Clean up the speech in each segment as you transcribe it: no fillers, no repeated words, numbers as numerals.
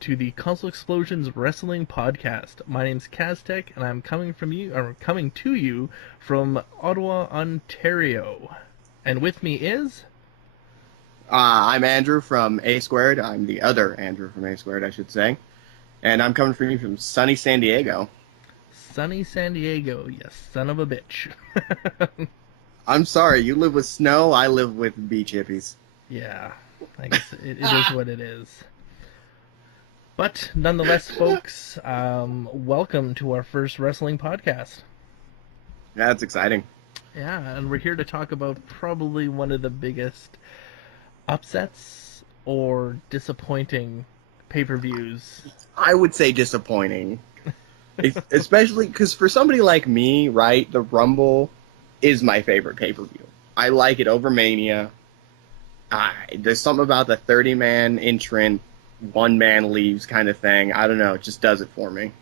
to the Console Explosions Wrestling Podcast. My name's Kaztech, and I'm coming to you from Ottawa, Ontario. And with me is I'm Andrew from A Squared. I'm the other Andrew from A Squared, I should say. And I'm coming from you from sunny San Diego. sunny San Diego, you son of a bitch. I'm sorry, you live with snow, I live with beach hippies. Yeah, I guess it is what it is. But nonetheless, folks, welcome to our first wrestling podcast. Yeah, it's exciting. Yeah, and we're here to talk about probably one of the biggest upsets or disappointing pay-per-views. I would say disappointing. Especially because for somebody like me, right, the Rumble is my favorite pay-per-view. I like it over Mania. There's something about the 30-man entrant, one man leaves kind of thing. I don't know, it just does it for me.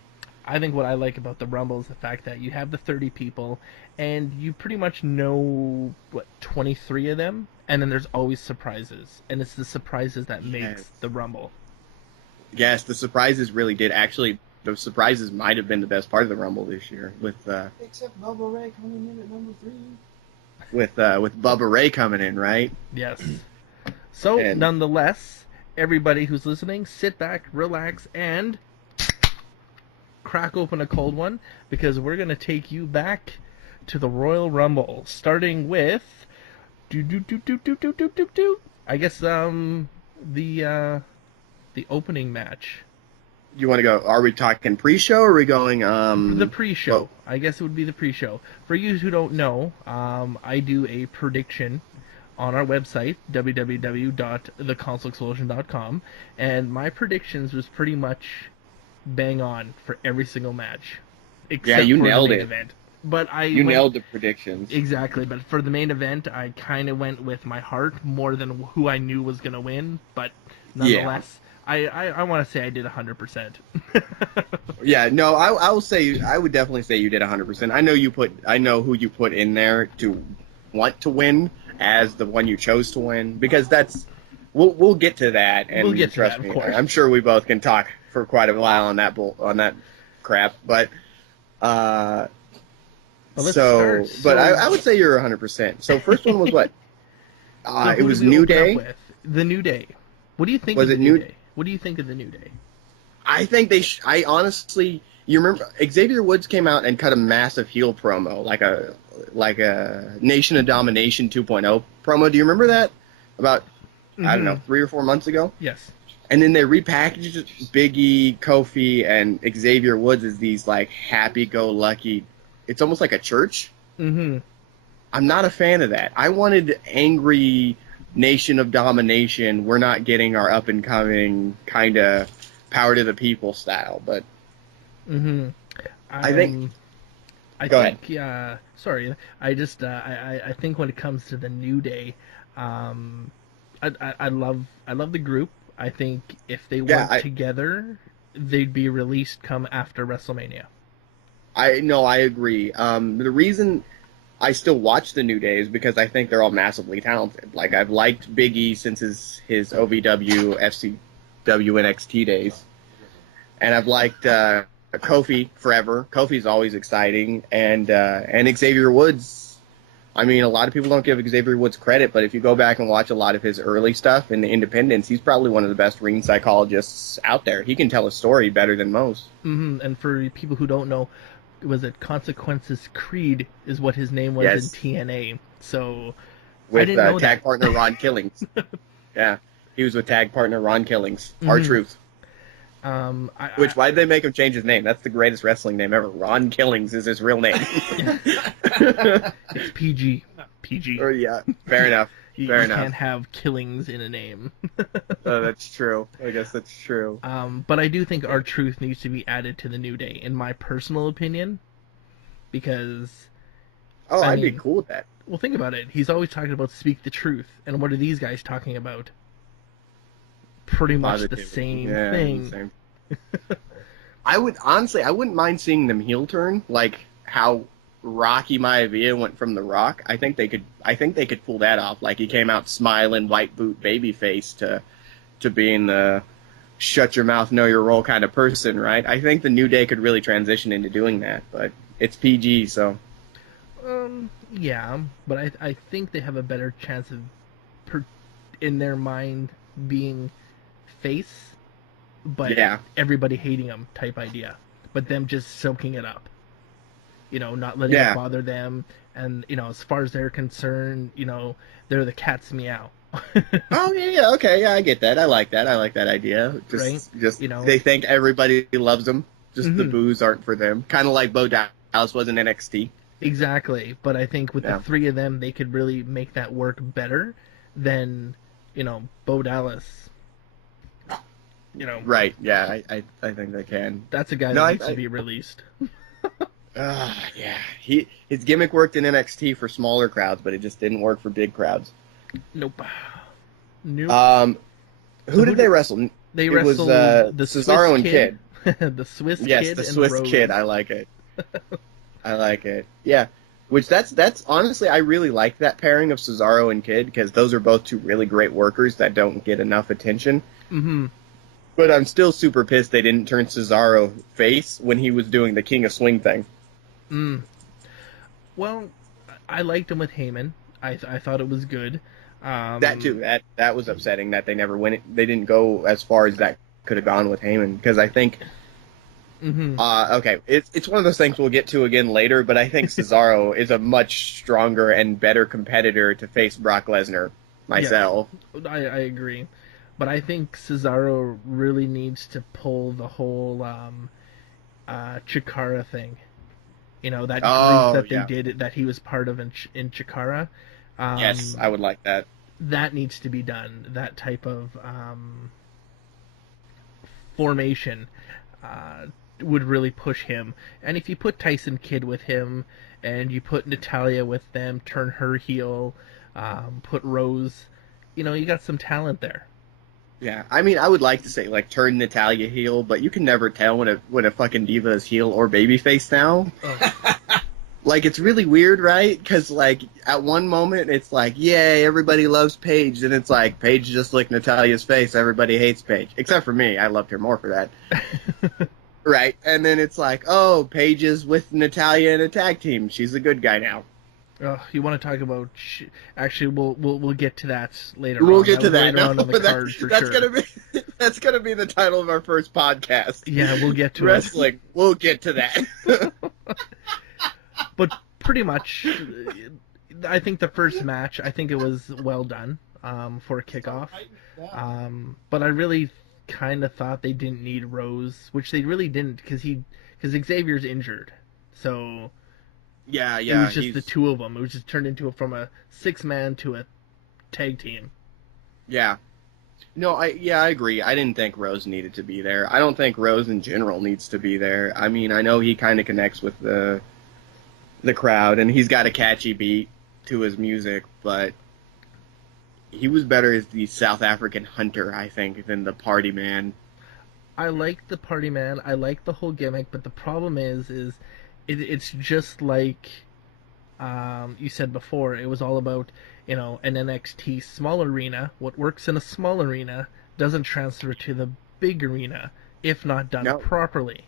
I think what I like about the Rumble is the fact that you have the 30 people, and you pretty much know, 23 of them? And then there's always surprises. And it's the surprises that makes the Rumble. Yes, the surprises really did. Actually, the surprises might have been the best part of the Rumble this year. Except Bubba Ray coming in at number 3. With Bubba Ray coming in, right? Yes. So, nonetheless, everybody who's listening, sit back, relax, and crack open a cold one, because we're going to take you back to the Royal Rumble, starting with I guess the opening match. You want to go? Are we talking pre-show or are we going? The pre-show. Well, I guess it would be the pre-show. For you who don't know, I do a prediction on our website, www.theconsoleexplosion.com, and my predictions was pretty much bang on for every single match. Except you nailed it. Event. But nailed the predictions. Exactly, but for the main event, I kind of went with my heart more than who I knew was going to win, but nonetheless... Yeah. I want to say I did 100%. Yeah, no, I will say I would definitely say you did 100%. I know who you put in there to want to win as the one you chose to win, because we'll get to that, and we'll get trust to that, me, of course. I'm sure we both can talk for quite a while on that crap, but I would say you're 100%. So first one was what? It was New Day. The New Day. What do you think of the New Day? What do you think of the New Day? I think I honestly, you remember Xavier Woods came out and cut a massive heel promo, like a Nation of Domination 2.0 promo. Do you remember that? About I don't know, 3 or 4 months ago. Yes. And then they repackaged Big E, Kofi, and Xavier Woods as these like happy-go-lucky. It's almost like a church. Mm-hmm. I'm not a fan of that. I wanted angry Nation of Domination. We're not getting our up and coming kind of power to the people style, but I think. Go ahead. Yeah. Sorry. I just I think when it comes to the New Day, I love the group. I think if they work together, they'd be released come after WrestleMania. I agree. The reason I still watch the New Day is because I think they're all massively talented. Like, I've liked Big E since his OVW, FCW, NXT days. And I've liked Kofi forever. Kofi's always exciting. And Xavier Woods, I mean, a lot of people don't give Xavier Woods credit, but if you go back and watch a lot of his early stuff in the independents, he's probably one of the best ring psychologists out there. He can tell a story better than most. Mm-hmm. And for people who don't know, was it Consequences Creed is what his name was in TNA. So with I didn't know tag partner Ron Killings. Yeah, he was with tag partner Ron Killings. R-Truth. Why did they make him change his name? That's the greatest wrestling name ever. Ron Killings is his real name. It's PG. PG. Or, yeah, fair enough. You can't have Killings in a name. Oh, that's true. I guess that's true. But I do think R-Truth needs to be added to the New Day, in my personal opinion, because... I'd be cool with that. Well, think about it. He's always talking about speak the truth, and what are these guys talking about? Pretty much the same thing. Same. I wouldn't mind seeing them heel turn, like how Rocky Maivia went from The Rock. I think they could pull that off. Like, he came out smiling, white boot baby face to being the shut your mouth, know your role kind of person, right? I think the New Day could really transition into doing that, but it's PG, so. Yeah, but I think they have a better chance of, in their mind, being face, but everybody hating them type idea, but them just soaking it up. Not letting it bother them, and as far as they're concerned, they're the cat's meow. Oh yeah, okay, yeah, I get that. I like that idea. Just they think everybody loves them. Just the boos aren't for them. Kind of like Bo Dallas was in NXT. Exactly, but I think with the three of them, they could really make that work better than Bo Dallas. Right? Yeah, I think they can. That's a guy that needs to be released. Yeah, his gimmick worked in NXT for smaller crowds, but it just didn't work for big crowds. Nope. Who did they wrestle? They wrestled the Cesaro Swiss and Kid. The Swiss Kid. Yes, the Swiss Rose. Kid. I like it. I like it. Yeah. Which that's honestly, I really like that pairing of Cesaro and Kid, because those are both two really great workers that don't get enough attention. Mm-hmm. But I'm still super pissed they didn't turn Cesaro face when he was doing the King of Swing thing. Well, I liked him with Heyman. I thought it was good. That too. That was upsetting that they never went. They didn't go as far as that could have gone with Heyman, because I think. Okay, it's one of those things we'll get to again later, but I think Cesaro is a much stronger and better competitor to face Brock Lesnar myself. Yeah, I agree. But I think Cesaro really needs to pull the whole Chikara thing. That group that they did, that he was part of in Chikara. Yes, I would like that. That needs to be done. That type of formation would really push him. And if you put Tyson Kidd with him, and you put Natalya with them, turn her heel, put Rose, you got some talent there. Yeah, I mean, I would like to say, like, turn Natalya heel, but you can never tell when a fucking diva is heel or babyface now. Oh. Like, it's really weird, right? Because, like, at one moment, it's like, yay, everybody loves Paige, and it's like, Paige just licked Natalya's face, everybody hates Paige. Except for me, I loved her more for that. Right? And then it's like, oh, Paige is with Natalya in a tag team. She's a good guy now. You want to talk about? Actually, we'll get to that later. We'll get to that. No, on the card for that's sure. That's gonna be the title of our first podcast. Yeah, we'll get to wrestling. We'll get to that. But pretty much, I think the first match, I think it was well done for a kickoff. But I really kind of thought they didn't need Rose, which they really didn't, because Xavier's injured, so. Yeah. It was just the two of them. It was just turned into from a 6-man to a tag team. Yeah. No, I agree. I didn't think Rose needed to be there. I don't think Rose in general needs to be there. I mean, I know he kind of connects with the crowd, and he's got a catchy beat to his music, but he was better as the South African hunter, I think, than the party man. I like the party man. I like the whole gimmick, but the problem is it's just like you said before. It was all about, an NXT small arena. What works in a small arena doesn't transfer to the big arena if not done properly.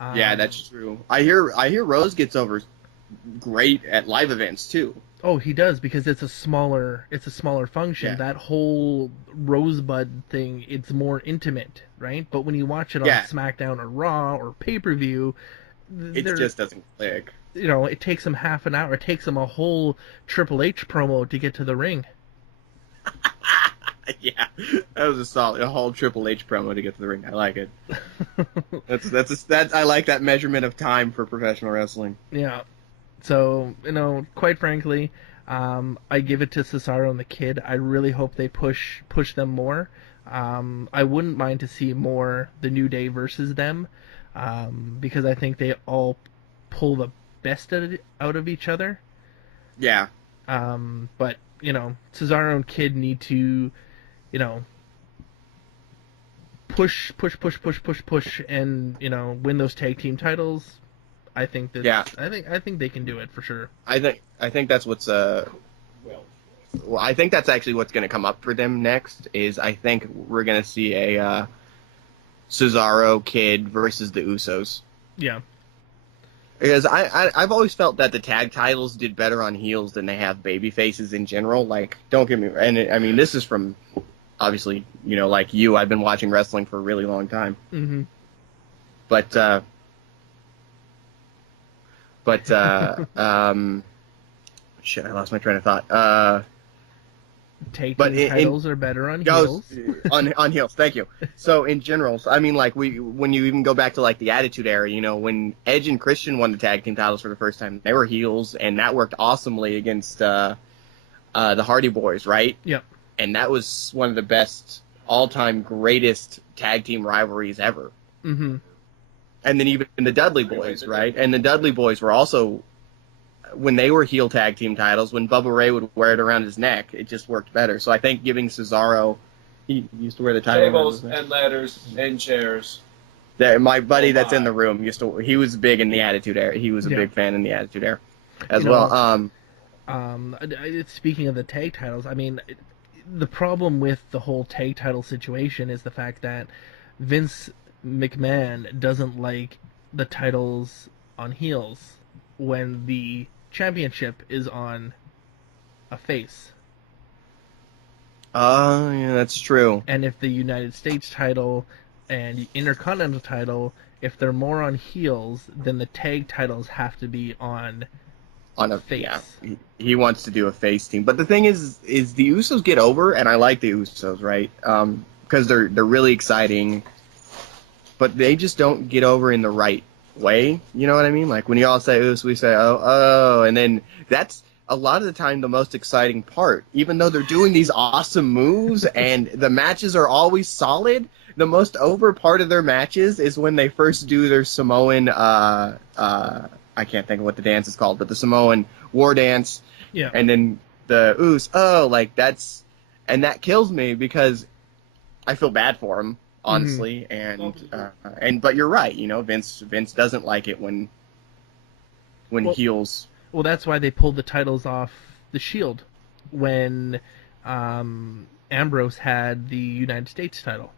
Yeah, that's true. I hear Rose gets over great at live events too. Oh, he does, because it's a smaller function. Yeah. That whole Rosebud thing, it's more intimate, right? But when you watch it on SmackDown or Raw or pay-per-view, it just doesn't click. It takes them half an hour. It takes them a whole Triple H promo to get to the ring. Yeah, that was a whole Triple H promo to get to the ring. I like it. I like that measurement of time for professional wrestling. Yeah. So, quite frankly, I give it to Cesaro and the Kid. I really hope they push them more. I wouldn't mind to see more the New Day versus them, because I think they all pull the best out of each other. Yeah. But, Cesaro and Kid need to, push, and, win those tag team titles. I think that. Yeah. I think they can do it for sure. I think that's what's well, I think that's actually what's going to come up for them next. Is I think we're going to see a Cesaro, Kid versus the Usos. Yeah. Because I've always felt that the tag titles did better on heels than they have baby faces in general. Like, don't get me wrong. And I mean, this is from, obviously, you know, like you, I've been watching wrestling for a really long time. Mm-hmm. But shit, I lost my train of thought. Tag team titles are better on heels. on heels, thank you. So in general, I mean, like when you even go back to like the Attitude Era, you know, when Edge and Christian won the tag team titles for the first time, they were heels, and that worked awesomely against the Hardy Boys, right? Yep. And that was one of the best, all-time greatest tag team rivalries ever. Mm-hmm. And then even the Dudley Boys, right? And the Dudley Boys were also, when they were heel tag team titles, when Bubba Ray would wear it around his neck, it just worked better. So I think giving Cesaro, he used to wear the title tables and ladders and chairs. My buddy that's in the room he was big in the Attitude Era. He was a big fan in the Attitude Era as well. Speaking of the tag titles, I mean, the problem with the whole tag title situation is the fact that Vince McMahon doesn't like the titles on heels when the championship is on a face. Yeah, that's true. And if the United States title and the Intercontinental title, if they're more on heels, then the tag titles have to be on a face. Yeah, he wants to do a face team. But the thing is the Usos get over, and I like the Usos, right? Because they're really exciting, but they just don't get over in the right way. You know what I mean? Like when you all say Us, we say oh, and then that's a lot of the time the most exciting part. Even though they're doing these awesome moves and the matches are always solid, the most over part of their matches is when they first do their Samoan I can't think of what the dance is called, but the Samoan war dance. Yeah. And then the and that kills me because I feel bad for him, honestly. Mm-hmm. But you're right, you know, Vince doesn't like it when heels. Well, that's why they pulled the titles off the Shield when Ambrose had the United States title.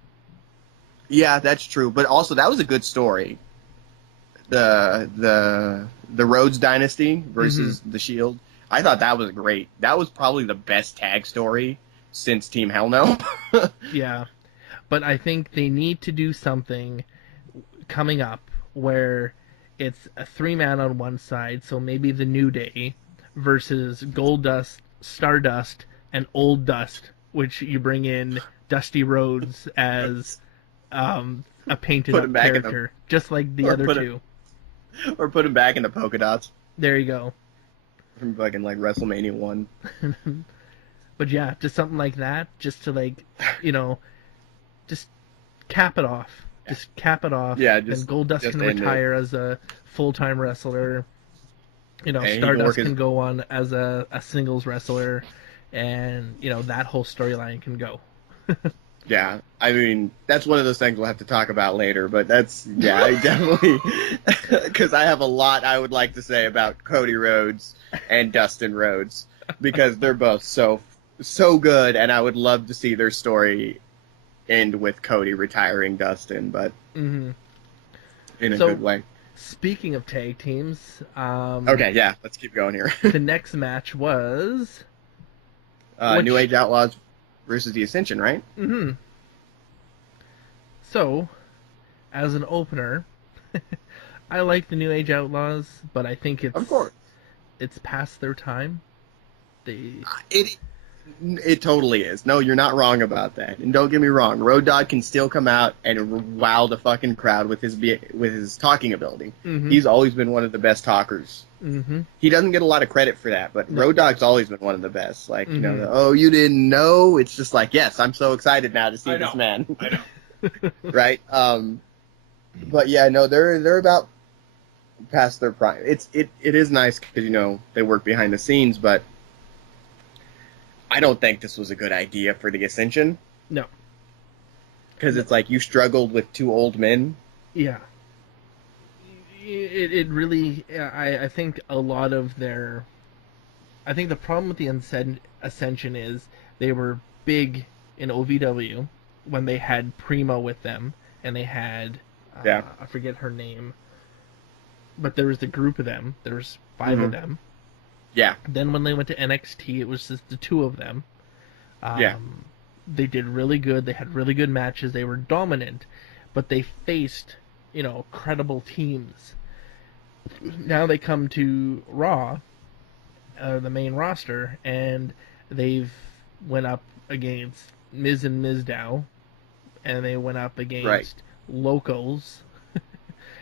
Yeah, that's true. But also that was a good story. The Rhodes Dynasty versus the Shield. I thought that was great. That was probably the best tag story since Team Hell No. Yeah. But I think they need to do something coming up where it's a 3-man on one side, so maybe the New Day versus Goldust, Stardust, and Old Dust, which you bring in Dusty Rhodes as a painted up character, just like the other two. Or put him back in the polka dots. There you go. From fucking like WrestleMania 1. But yeah, just something like that, just to like, you know, just cap it off. Just cap it off. Yeah, and Goldust can retire as a full-time wrestler. You know, Stardust can go on as a singles wrestler, and you know that whole storyline can go. Yeah, I mean, that's one of those things we'll have to talk about later, but I definitely, because I have a lot I would like to say about Cody Rhodes and Dustin Rhodes, because they're both so good, and I would love to see their story end with Cody retiring Dustin, but in a good way. Speaking of tag teams... okay, yeah, let's keep going here. The next match was... New Age Outlaws versus the Ascension, right? Mm-hmm. So, as an opener, I like the New Age Outlaws, but I think it's... Of course. It's past their time. It totally is. No, you're not wrong about that. And don't get me wrong, Road Dogg can still come out and wow the fucking crowd with his talking ability. Mm-hmm. He's always been one of the best talkers. Mm-hmm. He doesn't get a lot of credit for that, but Road Dogg's always been one of the best. Like, you know, oh, you didn't know? It's just like, yes, I'm so excited now to see this man. I know. Right? But yeah, no, they're about past their prime. It is nice because, you know, they work behind the scenes, but I don't think this was a good idea for the Ascension. No. Because it's like you struggled with two old men. Yeah. It really... I think a lot of their... I think the problem with the Ascension is they were big in OVW when they had Primo with them, and they had Yeah. I forget her name, but there was a group of them. There was 5 of them. Yeah. Then when they went to NXT, it was just the 2 of them. Yeah. They did really good. They had really good matches. They were dominant, but they faced, credible teams. Now they come to Raw, the main roster, and they've went up against Miz and Mizdow, and they went up against locals.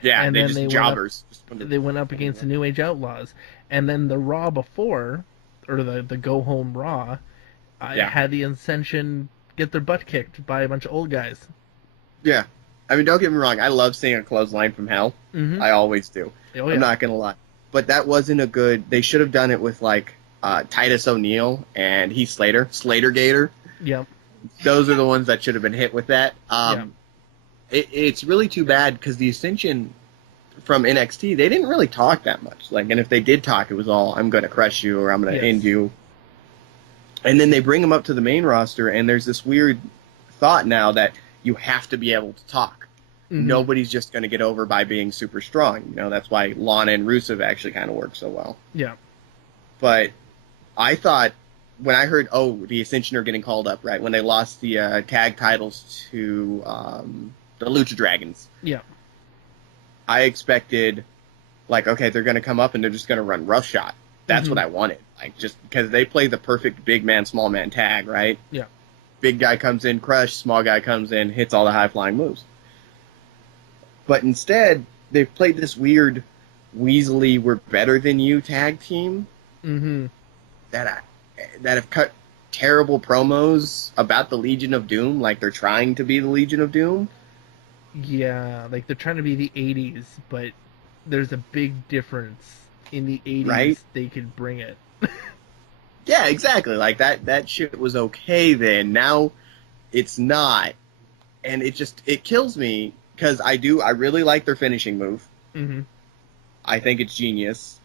Yeah, and they then just they jobbers. They went up against the New Age Outlaws, and then the Raw before, or the Go Home Raw, had the Ascension get their butt kicked by a bunch of old guys. Yeah, I mean, don't get me wrong. I love seeing a clothesline from hell. Mm-hmm. I always do. Oh, yeah. I'm not gonna lie, but that wasn't a good. They should have done it with like Titus O'Neil and Heath Slater, Slater Gator. Yep. Those are the ones that should have been hit with that. It's really too bad because the Ascension from NXT, they didn't really talk that much. Like, and if they did talk, it was all, I'm going to crush you or I'm going to end you. And then they bring them up to the main roster, and there's this weird thought now that you have to be able to talk. Mm-hmm. Nobody's just going to get over by being super strong. That's why Lana and Rusev actually kind of work so well. Yeah. But I thought, when I heard, the Ascension are getting called up, right, when they lost the tag titles to the Lucha Dragons. Yeah. I expected, like, okay, they're going to come up and they're just going to run roughshod. That's what I wanted. Like, just because they play the perfect big man, small man tag, right? Yeah. Big guy comes in, crush, small guy comes in, hits all the high flying moves. But instead, they've played this weird Weasley, we're better than you tag team. Mm-hmm. That have cut terrible promos about the Legion of Doom, like they're trying to be the Legion of Doom. Yeah, like they're trying to be the 80s, but there's a big difference. In the 80s, right? They could bring it. Yeah, exactly. Like that shit was okay then. Now it's not. And it kills me because I really like their finishing move. Mm-hmm. I think it's genius.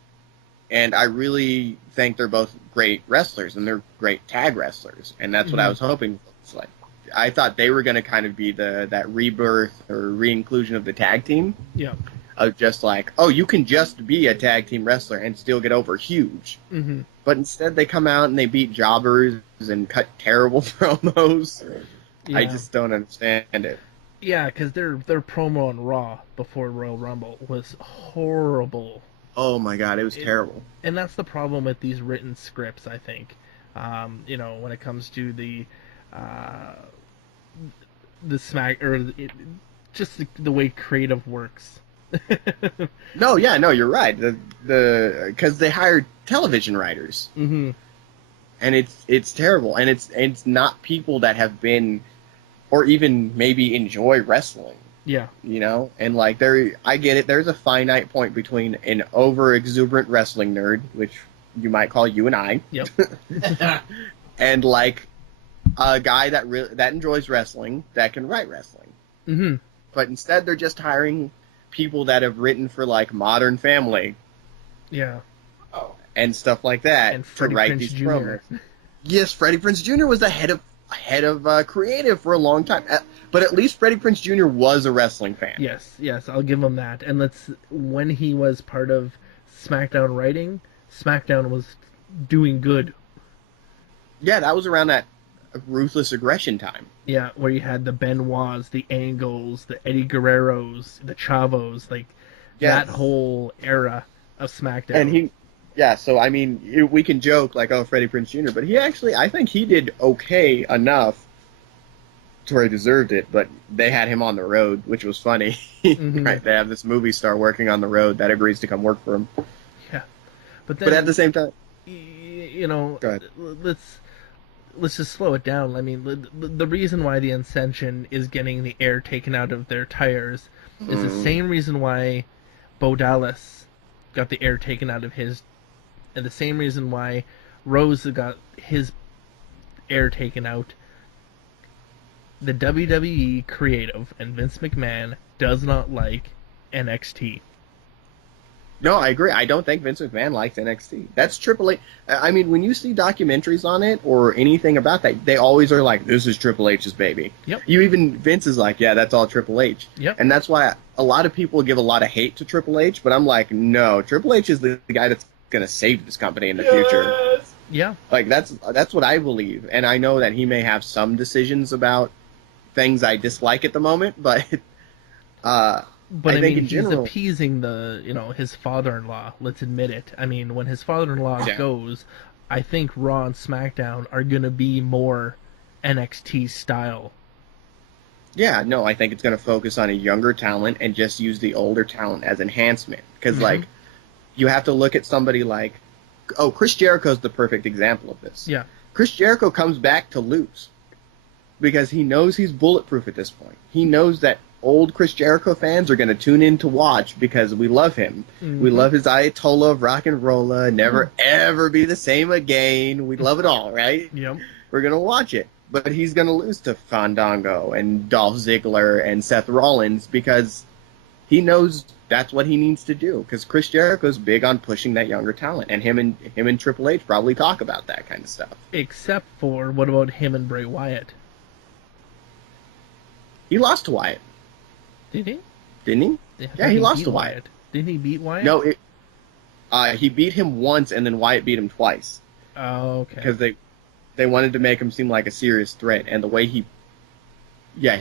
And I really think they're both great wrestlers and they're great tag wrestlers. And that's what I was hoping. It's like, I thought they were going to kind of be that rebirth or re-inclusion of the tag team. Yeah. Of just like, you can just be a tag team wrestler and still get over huge. Mm-hmm. But instead they come out and they beat jobbers and cut terrible promos. Yeah. I just don't understand it. Yeah, because their promo on Raw before Royal Rumble was horrible. Oh my god, it was terrible. And that's the problem with these written scripts, I think. When it comes to the smack or just the way creative works. No, you're right. Because they hired television writers, and it's terrible, and it's not people that have been, or even maybe enjoy wrestling. Yeah, and like I get it. There's a finite point between an over exuberant wrestling nerd, which you might call you and I, yep, and like a guy that enjoys wrestling that can write wrestling. Mm-hmm. But instead, they're just hiring people that have written for like Modern Family, and stuff like that, and to write Prinze these Jr. promos. Yes, Freddie Prinze Jr. was the head of creative for a long time, but at least Freddie Prinze Jr. was a wrestling fan. Yes, I'll give him that. And when he was part of SmackDown writing, SmackDown was doing good. Yeah, that was around that Ruthless Aggression time. Yeah, where you had the Benoits, the Angles, the Eddie Guerreros, the Chavos, that whole era of SmackDown. And so I mean, we can joke like, Freddie Prinze Jr., but I think he did okay enough to where he deserved it, but they had him on the road, which was funny. Right? They have this movie star working on the road that agrees to come work for him. Yeah. But at the same time, go ahead. Let's just slow it down. I mean, the reason why the Ascension is getting the air taken out of their tires is the same reason why Bo Dallas got the air taken out of his, and the same reason why Rose got his air taken out. The WWE creative and Vince McMahon does not like NXT. No, I agree. I don't think Vince McMahon likes NXT. That's Triple H. I mean, when you see documentaries on it or anything about that, they always are like, "This is Triple H's baby." Yep. Vince is like, "Yeah, that's all Triple H." Yep. And that's why a lot of people give a lot of hate to Triple H, but I'm like, no, Triple H is the guy that's going to save this company in the future. Yeah. Like that's what I believe, and I know that he may have some decisions about things I dislike at the moment, but But I think mean, in general, he's appeasing his father-in-law. Let's admit it. I mean, when his father-in-law goes, I think Raw and SmackDown are gonna be more NXT style. yeah, no, I think it's going to focus on a younger talent and just use the older talent as enhancement. Because, like, you have to look at somebody like, Chris Jericho's the perfect example of this. Yeah. Chris Jericho comes back to lose because he knows he's bulletproof at this point. He knows that old Chris Jericho fans are going to tune in to watch because we love him. We love his Ayatollah of rock and rolla, never ever be the same again. We love it all, right? Yep. We're going to watch it. But he's going to lose to Fandango and Dolph Ziggler and Seth Rollins because he knows that's what he needs to do. Because Chris Jericho's big on pushing that younger talent, and him and Triple H probably talk about that kind of stuff. Except for, what about him and Bray Wyatt? He lost to Wyatt. Did he? Didn't he? Yeah, he lost to Wyatt. Didn't he beat Wyatt? No, he beat him once, and then Wyatt beat him twice. Oh, okay. Because they wanted to make him seem like a serious threat, and the way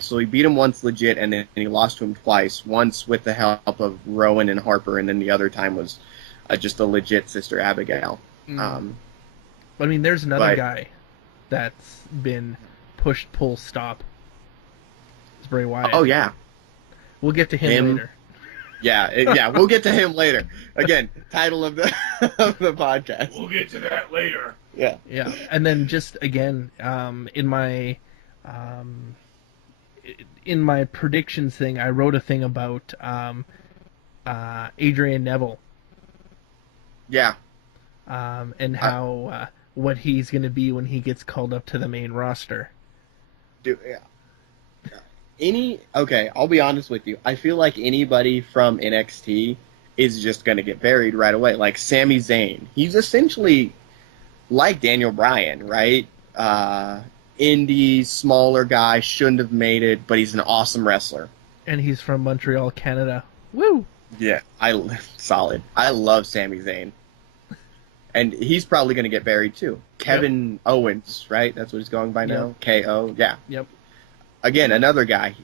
so he beat him once legit, and then he lost to him twice. Once with the help of Rowan and Harper, and then the other time was just a legit Sister Abigail. I mean, there's another guy that's been pushed, pull, stop. It's Bray Wyatt. Oh yeah, we'll get to him later. Yeah, we'll get to him later. Again, title of the podcast. We'll get to that later. Yeah. Yeah, and then just again, in my predictions thing, I wrote a thing about Adrian Neville. Yeah. And how what he's going to be when he gets called up to the main roster. Dude, yeah. I'll be honest with you. I feel like anybody from NXT is just going to get buried right away. Like Sami Zayn. He's essentially like Daniel Bryan, right? Indie, smaller guy, shouldn't have made it, but he's an awesome wrestler. And he's from Montreal, Canada. Woo! Yeah, solid. I love Sami Zayn. And he's probably going to get buried too. Kevin Owens, right? That's what he's going by now? K.O. Yeah. Yep. Again, another guy.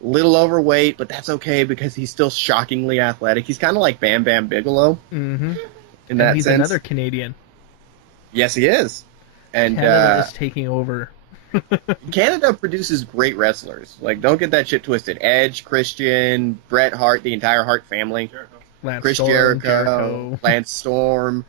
Little overweight, but that's okay because he's still shockingly athletic. He's kind of like Bam Bam Bigelow. Mm-hmm. In that he's sense. Another Canadian. Yes, he is. And Canada is taking over. Canada produces great wrestlers. Like, don't get that shit twisted. Edge, Christian, Bret Hart, the entire Hart family. Chris Jericho, Lance Storm,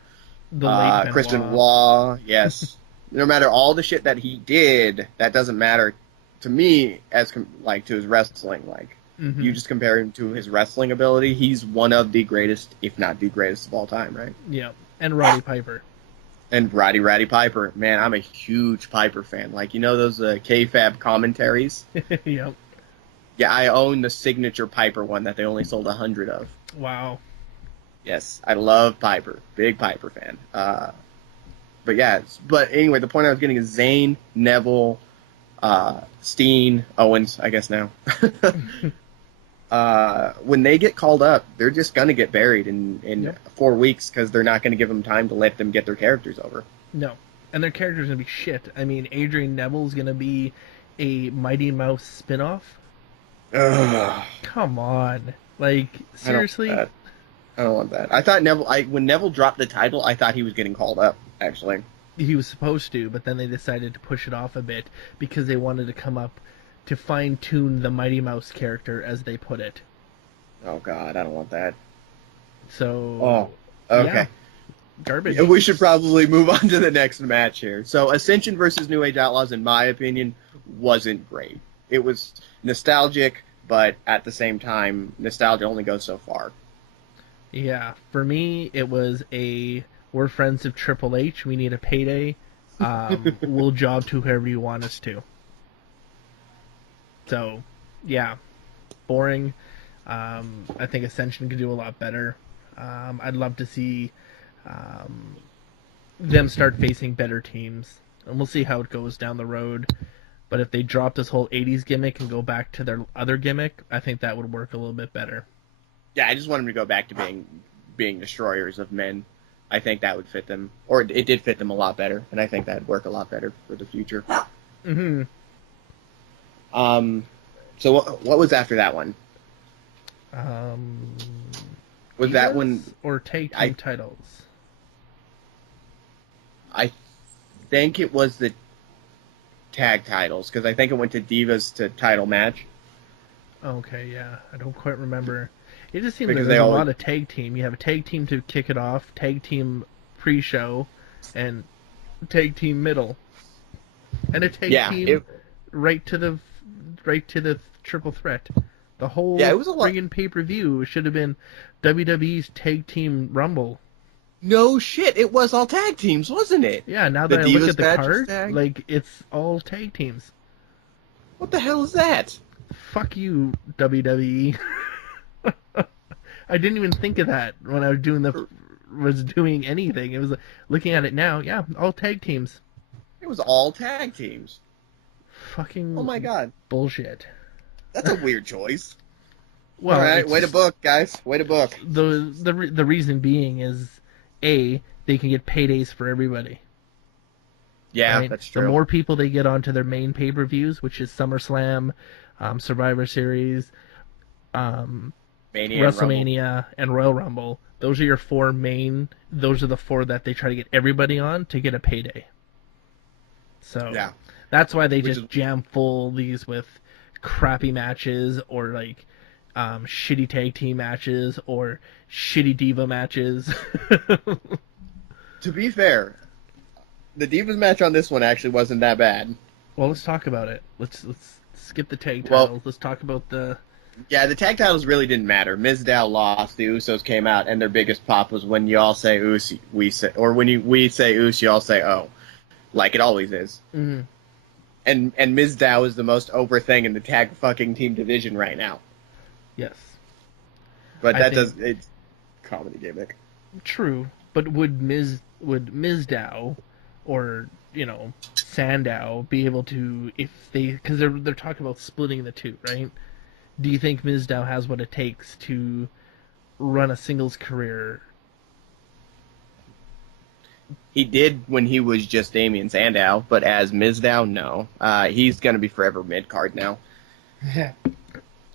Chris Benoit. Yes. No matter all the shit that he did, that doesn't matter to me as to his wrestling. Like, you just compare him to his wrestling ability, he's one of the greatest, if not the greatest of all time, right? Yeah. And Roddy Piper. And Roddy Piper. Man, I'm a huge Piper fan. Like, you know those K-Fab commentaries? Yep. Yeah, I own the signature Piper one that they only sold 100 of. Wow. Yes, I love Piper. Big Piper fan. But anyway, the point I was getting is Zayn, Neville, Steen, Owens, I guess now. When they get called up, they're just going to get buried in 4 weeks because they're not going to give them time to let them get their characters over. No. And their character's going to be shit. I mean, Adrian Neville's going to be a Mighty Mouse spinoff. Ugh. Come on. Like, seriously? I don't want that. I thought when Neville dropped the title, I thought he was getting called up, actually. He was supposed to, but then they decided to push it off a bit because they wanted to come up to fine-tune the Mighty Mouse character, as they put it. Oh, God, I don't want that. So... Oh, okay. Yeah, garbage. Yeah, we should probably move on to the next match here. So, Ascension versus New Age Outlaws, in my opinion, wasn't great. It was nostalgic, but at the same time, nostalgia only goes so far. Yeah, for me, it was we're friends of Triple H, we need a payday, we'll job to whoever you want us to. So, yeah, boring. I think Ascension could do a lot better. I'd love to see them start facing better teams, and we'll see how it goes down the road. But if they drop this whole 80s gimmick and go back to their other gimmick, I think that would work a little bit better. Yeah, I just want them to go back to being destroyers of men. I think that would fit them, or it did fit them a lot better, and I think that'd work a lot better for the future. Mm-hmm. So what was after that one? Was that one or tag team titles? I think it was the tag titles, because I think it went to Divas to title match. Okay, yeah, I don't quite remember. It just seems like Because there's they a always- lot of tag team. You have a tag team to kick it off, tag team pre-show, and tag team middle, and a tag team right to the triple threat. The whole it was a lot. friggin' pay-per-view should have been WWE's Tag Team Rumble. No shit, it was all tag teams, wasn't it? Yeah, now The that I look Divas at the match was card, tag? like, it's all tag teams. What the hell is that? Fuck you, WWE. I didn't even think of that when I was doing anything. It was looking at it now. Yeah, all tag teams. It was all tag teams. Fucking. Oh my god, bullshit. that's a weird choice. Well, all right, way to book, guys. Way to book. The reason being is, A, they can get paydays for everybody. Yeah, Right? that's true. The more people they get onto their main pay-per-views, which is SummerSlam, Survivor Series, Mania, WrestleMania, and Royal Rumble, those are your four main. Those are the four that they try to get everybody on to get a payday. So Yeah. that's why they just jam full these with crappy matches or like shitty tag team matches or shitty diva matches. To be fair, the Divas match on this one actually wasn't that bad. Well, let's talk about it. Let's skip the tag titles. Let's talk about the. Yeah, the tag titles really didn't matter. Mizdow lost, the Usos came out, and their biggest pop was when you all say Us, we say, or when we say Us, you all say oh, like it always is. Mm-hmm. And Mizdow is the most over thing in the tag fucking team division right now. Yes. But it's comedy gimmick. True, but would Mizdow or Sandow be able to, if they, because they're talking about splitting the two, right? Do you think Mizdow has what it takes to run a singles career? He did when he was just Damian Sandow, but as Mizdow, no. He's going to be forever mid-card now.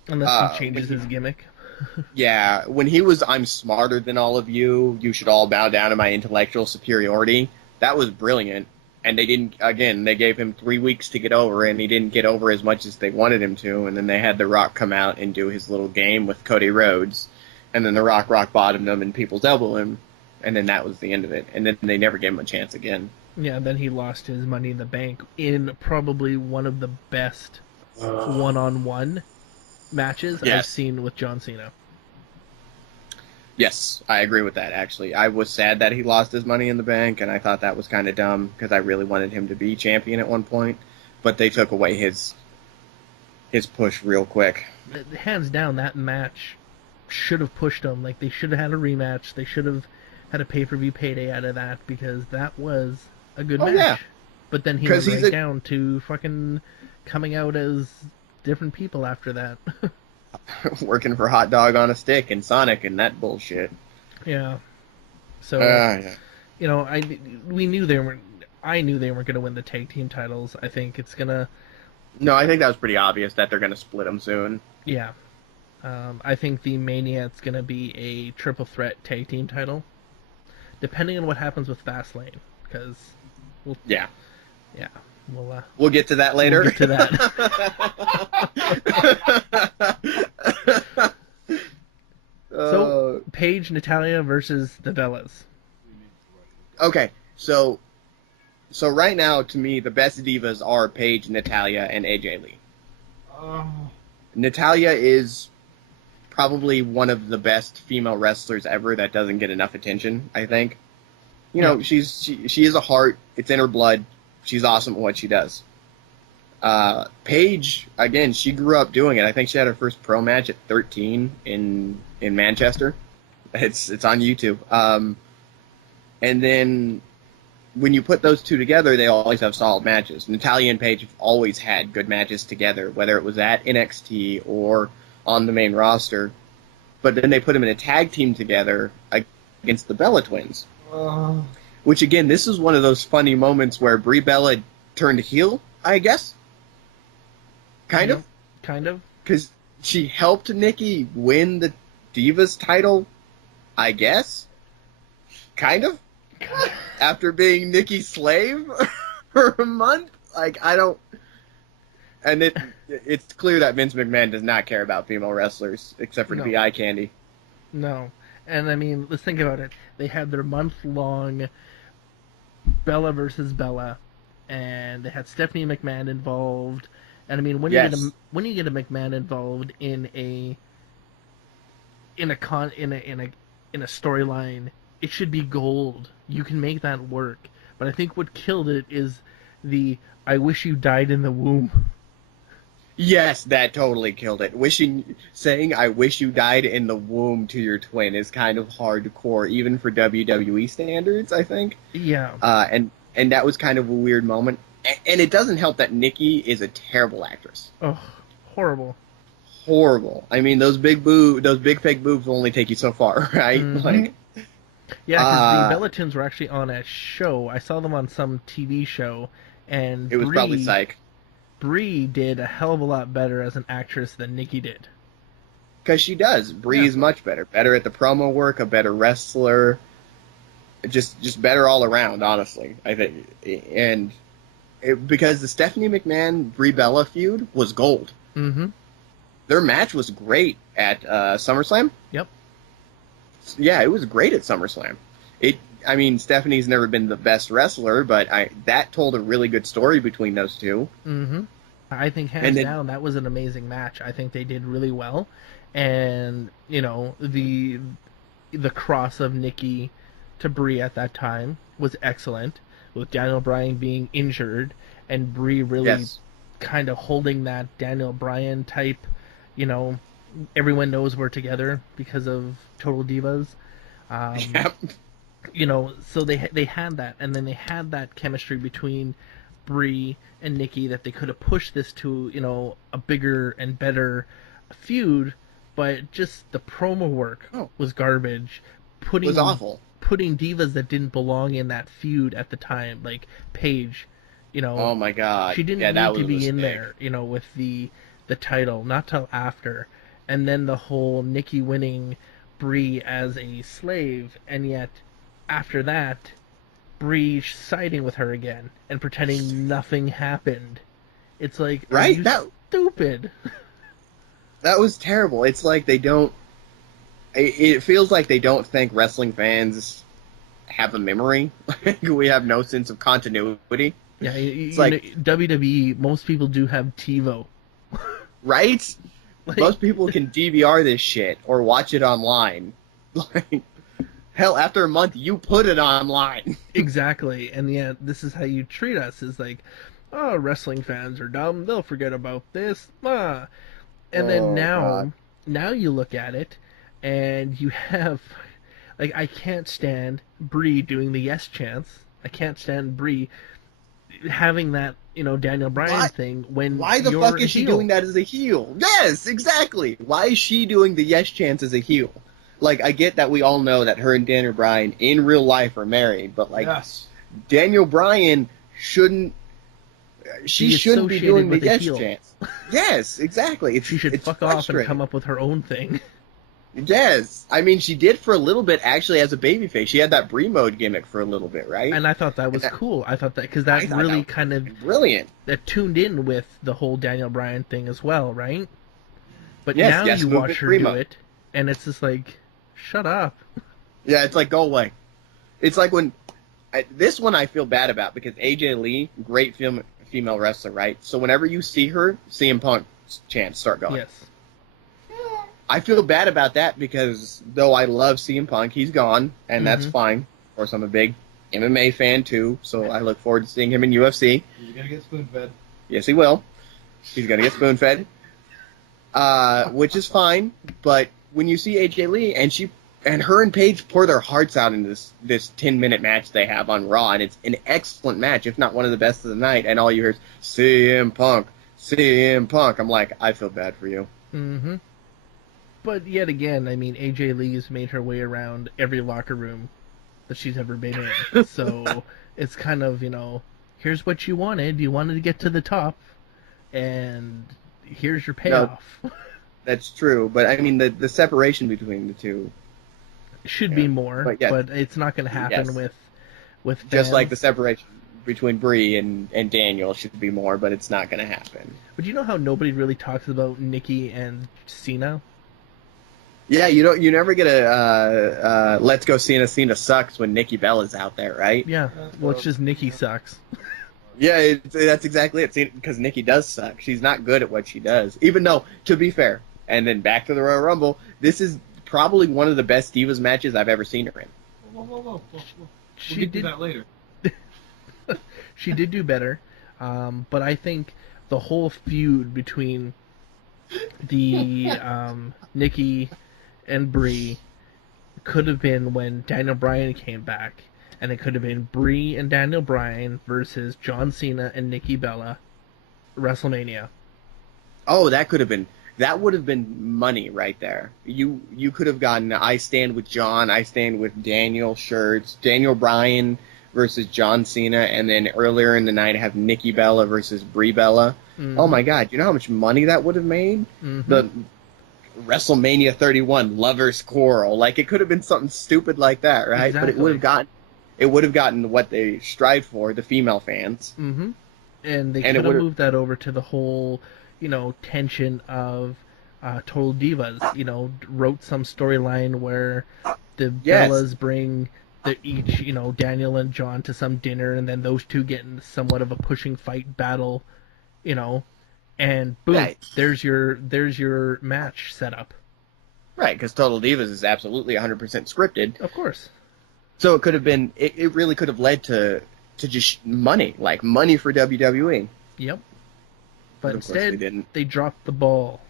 Unless he changes his gimmick. Yeah, when he was I'm smarter than all of you, you should all bow down to my intellectual superiority, that was brilliant. And they gave him 3 weeks to get over, and he didn't get over as much as they wanted him to, and then they had The Rock come out and do his little game with Cody Rhodes, and then The Rock bottomed him and people's elbow him, and then that was the end of it. And then they never gave him a chance again. Yeah, then he lost his Money in the Bank in probably one of the best one-on-one matches I've seen with John Cena. Yes, I agree with that, actually. I was sad that he lost his Money in the Bank, and I thought that was kind of dumb, because I really wanted him to be champion at one point, but they took away his push real quick. Hands down, that match should have pushed him. Like, they should have had a rematch. They should have had a pay-per-view payday out of that, because that was a good match. Yeah. But then he went right down to fucking coming out as different people after that. Working for Hot Dog on a Stick and Sonic and that bullshit. Yeah. So, I knew they weren't going to win the tag team titles. I think it's going to... No, I think that was pretty obvious that they're going to split them soon. Yeah. I think the Mania, it's going to be a triple threat tag team title. Depending on what happens with Fastlane. Because... Yeah. We'll get to that later. We'll get to that. So, Paige, Natalya versus the Bellas. Okay, so right now, to me, the best divas are Paige, Natalya, and AJ Lee. Natalya is probably one of the best female wrestlers ever that doesn't get enough attention, I think. She is a heart. It's in her blood. She's awesome at what she does. Paige, again, she grew up doing it. I think she had her first pro match at 13 in Manchester. It's on YouTube. And then when you put those two together, they always have solid matches. Natalya and Paige have always had good matches together, whether it was at NXT or on the main roster. But then they put them in a tag team together against the Bella Twins. Which, again, this is one of those funny moments where Brie Bella turned heel, I guess. Kind of. Because she helped Nikki win the Divas title, I guess. Kind of. After being Nikki's slave for a month. Like, I don't... And it's clear that Vince McMahon does not care about female wrestlers, except for to be eye candy. No. And, I mean, let's think about it. They had their month-long Bella versus Bella, and they had Stephanie McMahon involved. And, I mean, when you get a McMahon involved in a storyline, it should be gold. You can make that work. But I think what killed it is the "I wish you died in the womb." Yes, that totally killed it. Saying "I wish you died in the womb" to your twin is kind of hardcore, even for WWE standards, I think. Yeah. And that was kind of a weird moment. And it doesn't help that Nikki is a terrible actress. Oh, horrible. Horrible. I mean, those big fake boobs will only take you so far, right? Mm-hmm. Like, yeah, because the Bella Twins were actually on a show. I saw them on some TV show, and it was probably Psych. Brie did a hell of a lot better as an actress than Nikki did. Because she does. Brie is much better. Better at the promo work, a better wrestler. Just better all around, honestly, I think. And because the Stephanie McMahon Brie Bella feud was gold. Mm-hmm. Their match was great at SummerSlam. Yep. Yeah, it was great at SummerSlam. I mean, Stephanie's never been the best wrestler, but that told a really good story between those two. Mm-hmm. I think hands down that was an amazing match. I think they did really well, and you know the cross of Nikki to Brie at that time was excellent, with Daniel Bryan being injured and Brie really kind of holding that Daniel Bryan type. You know, everyone knows we're together because of Total Divas. Yep. You know, so they had that, and then they had that chemistry between Brie and Nikki that they could have pushed this to, you know, a bigger and better feud, but just the promo work was garbage. It was awful. Putting divas that didn't belong in that feud at the time, like Paige, you know. Oh my God. She didn't need to be in there, you know, with the title, not till after. And then the whole Nikki winning Brie as a slave, and yet after that, Brie siding with her again and pretending nothing happened. It's like, right? Stupid. That was terrible. It's like they don't. It feels like they don't think wrestling fans have a memory. We have no sense of continuity. Yeah, it's like WWE. Most people do have TiVo, right? Like, most people can DVR this shit or watch it online. Like, hell, after a month, you put it online. Exactly, and yeah, this is how you treat us. Is like, oh, wrestling fans are dumb. They'll forget about this. And then now you look at it, and you have, like, I can't stand Brie doing the yes chants. I can't stand Brie having that, you know, Daniel Bryan thing when why the fuck is she doing that as a heel? Yes, exactly. Why is she doing the yes chants as a heel? Like, I get that we all know that her and Daniel Bryan in real life are married, but like, Daniel Bryan shouldn't. She shouldn't be doing the yes chants. Yes, exactly. She should fuck off and come up with her own thing. Yes, I mean, she did for a little bit actually as a babyface. She had that Brie mode gimmick for a little bit, right? And I thought that was cool. I thought that because that really kind of brilliant. That tuned in with the whole Daniel Bryan thing as well, right? But now you watch her do it, and it's just like, shut up. Yeah, it's like, go away. It's like when this one I feel bad about because AJ Lee, great female wrestler, right? So whenever you see her, CM Punk chants start going. Yes. I feel bad about that because though I love CM Punk, he's gone, and that's fine. Of course, I'm a big MMA fan too, so I look forward to seeing him in UFC. He's gonna get spoon-fed. Yes, he will. He's gonna get spoon-fed, which is fine. But when you see AJ Lee, and And her and Paige pour their hearts out in this 10-minute match they have on Raw, and it's an excellent match, if not one of the best of the night. And all you hear is CM Punk, CM Punk. I'm like, I feel bad for you. Mm-hmm. But yet again, I mean, AJ Lee's made her way around every locker room that she's ever been in. So it's kind of, here's what you wanted. You wanted to get to the top, and here's your payoff. No, that's true, but I mean, the separation between the two should be more, but it's not going to happen with fans. Just like the separation between Brie and Daniel should be more, but it's not going to happen. But you know how nobody really talks about Nikki and Cena? Yeah, you never get a let's go Cena sucks when Nikki Bella's out there, right? Yeah, well, it's just Nikki sucks. Yeah, that's exactly it. Because Nikki does suck. She's not good at what she does. Even though, to be fair, and then back to the Royal Rumble, this is probably one of the best Divas matches I've ever seen her in. Whoa. She We'll get did to that later. She did do better, but I think the whole feud between the Nikki and Brie could have been when Daniel Bryan came back, and it could have been Brie and Daniel Bryan versus John Cena and Nikki Bella, WrestleMania. Oh, that would have been money right there. You could have gotten I Stand with John, I Stand with Daniel shirts, Daniel Bryan versus John Cena, and then earlier in the night have Nikki Bella versus Brie Bella. Mm-hmm. Oh my God, you know how much money that would have made? Mm-hmm. The WrestleMania 31 Lovers Quarrel, like it could have been something stupid like that, right? Exactly. But it would have gotten what they strive for, the female fans. Mm-hmm. And they could have moved that over to the whole, tension of Total Divas. Wrote some storyline where the Bellas bring each, Daniel and John to some dinner, and then those two get in somewhat of a pushing fight battle, and boom, right. there's your match set up. Right, because Total Divas is absolutely 100% scripted. Of course. So it could have been, it really could have led to just money, like money for WWE. Yep. But instead, they dropped the ball.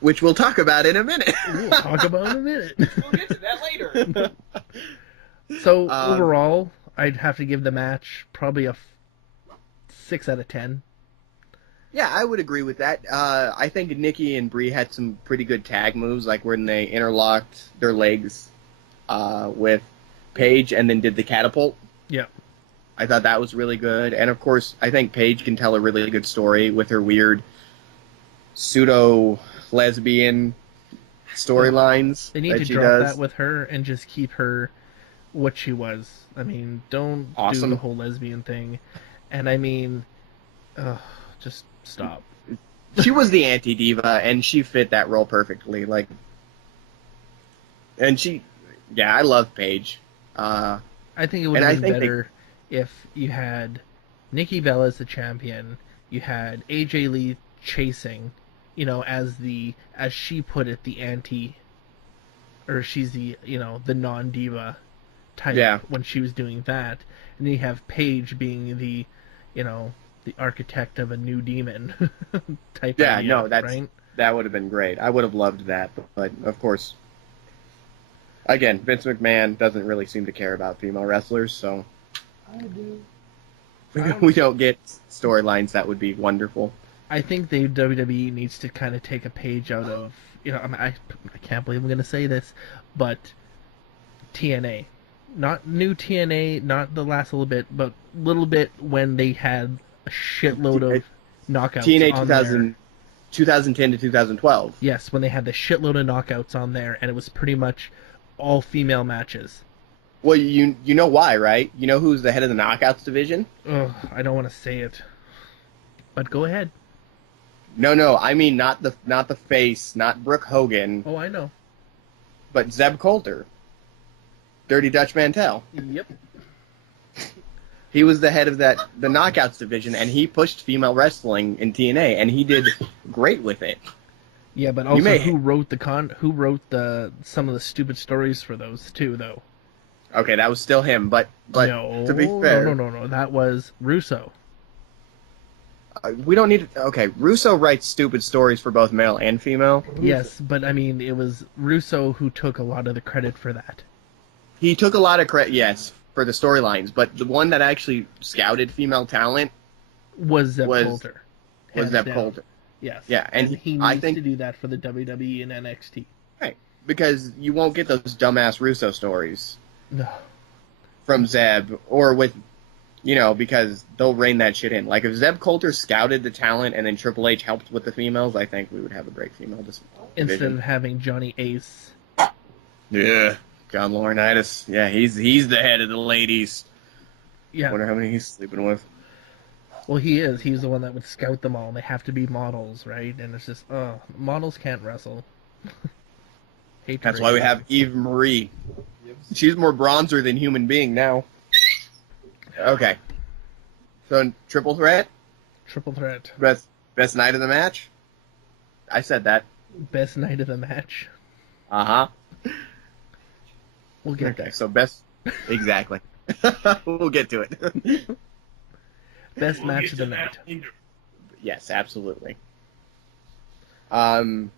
Which we'll talk about in a minute. We'll talk about in a minute. We'll get to that later. So, overall, I'd have to give the match probably a 6 out of 10. Yeah, I would agree with that. I think Nikki and Brie had some pretty good tag moves, like when they interlocked their legs with Paige and then did the catapult. Yeah. I thought that was really good. And, of course, I think Paige can tell a really good story with her weird pseudo-lesbian storylines. They need to drop that with her and just keep her what she was. I mean, don't do the whole lesbian thing. And, I mean, just stop. She was the anti-diva, and she fit that role perfectly. I love Paige. I think it would have been better if you had Nikki Bella as the champion, you had AJ Lee chasing, as she put it, the anti, or she's the, the non-diva type when she was doing that, and then you have Paige being the, the architect of a new demon type idea, right? That would have been great. I would have loved that, but of course, again, Vince McMahon doesn't really seem to care about female wrestlers, so I do. We don't get storylines that would be wonderful. I think the WWE needs to kind of take a page out of, I can't believe I'm going to say this, but TNA. Not new TNA, not the last little bit, but little bit when they had a shitload of knockouts TNA on 2010 to 2012. Yes, when they had the shitload of knockouts on there, and it was pretty much all female matches. Well, you know why, right? You know who's the head of the Knockouts division? Ugh, I don't want to say it, but go ahead. No, I mean not the face, not Brooke Hogan. Oh, I know. But Zeb Coulter, Dirty Dutch Mantel. Yep. He was the head of the Knockouts division, and he pushed female wrestling in TNA, and he did great with it. Yeah, but also who wrote some of the stupid stories for those too, though. Okay, that was still him, but no, to be fair, no, that was Russo. We don't need to... Okay, Russo writes stupid stories for both male and female. Yes, but I mean, it was Russo who took a lot of the credit for that. He took a lot of credit, yes, for the storylines, but the one that actually scouted female talent Was Zeb was Coulter. was Hands Zeb down. Coulter. Yes. Yeah, and he I needs think to do that for the WWE and NXT. right, because you won't get those dumbass Russo stories No. from Zeb or with, because they'll rein that shit in. Like if Zeb Coulter scouted the talent and then Triple H helped with the females, I think we would have a great female division. Instead of having Johnny Ace. Yeah, John Laurinaitis. Yeah, he's the head of the ladies. Yeah. Wonder how many he's sleeping with. Well, he is. He's the one that would scout them all, and they have to be models, right? And it's just, models can't wrestle. Hate to That's break why we it. have Eve Marie. She's more bronzer than human being now. Okay. So triple threat, Triple threat. best night of the match. I said that. Best night of the match. Uh huh. We'll get Okay. there. So best. Exactly. We'll get to it. Best match of the night. Yes, absolutely. Man,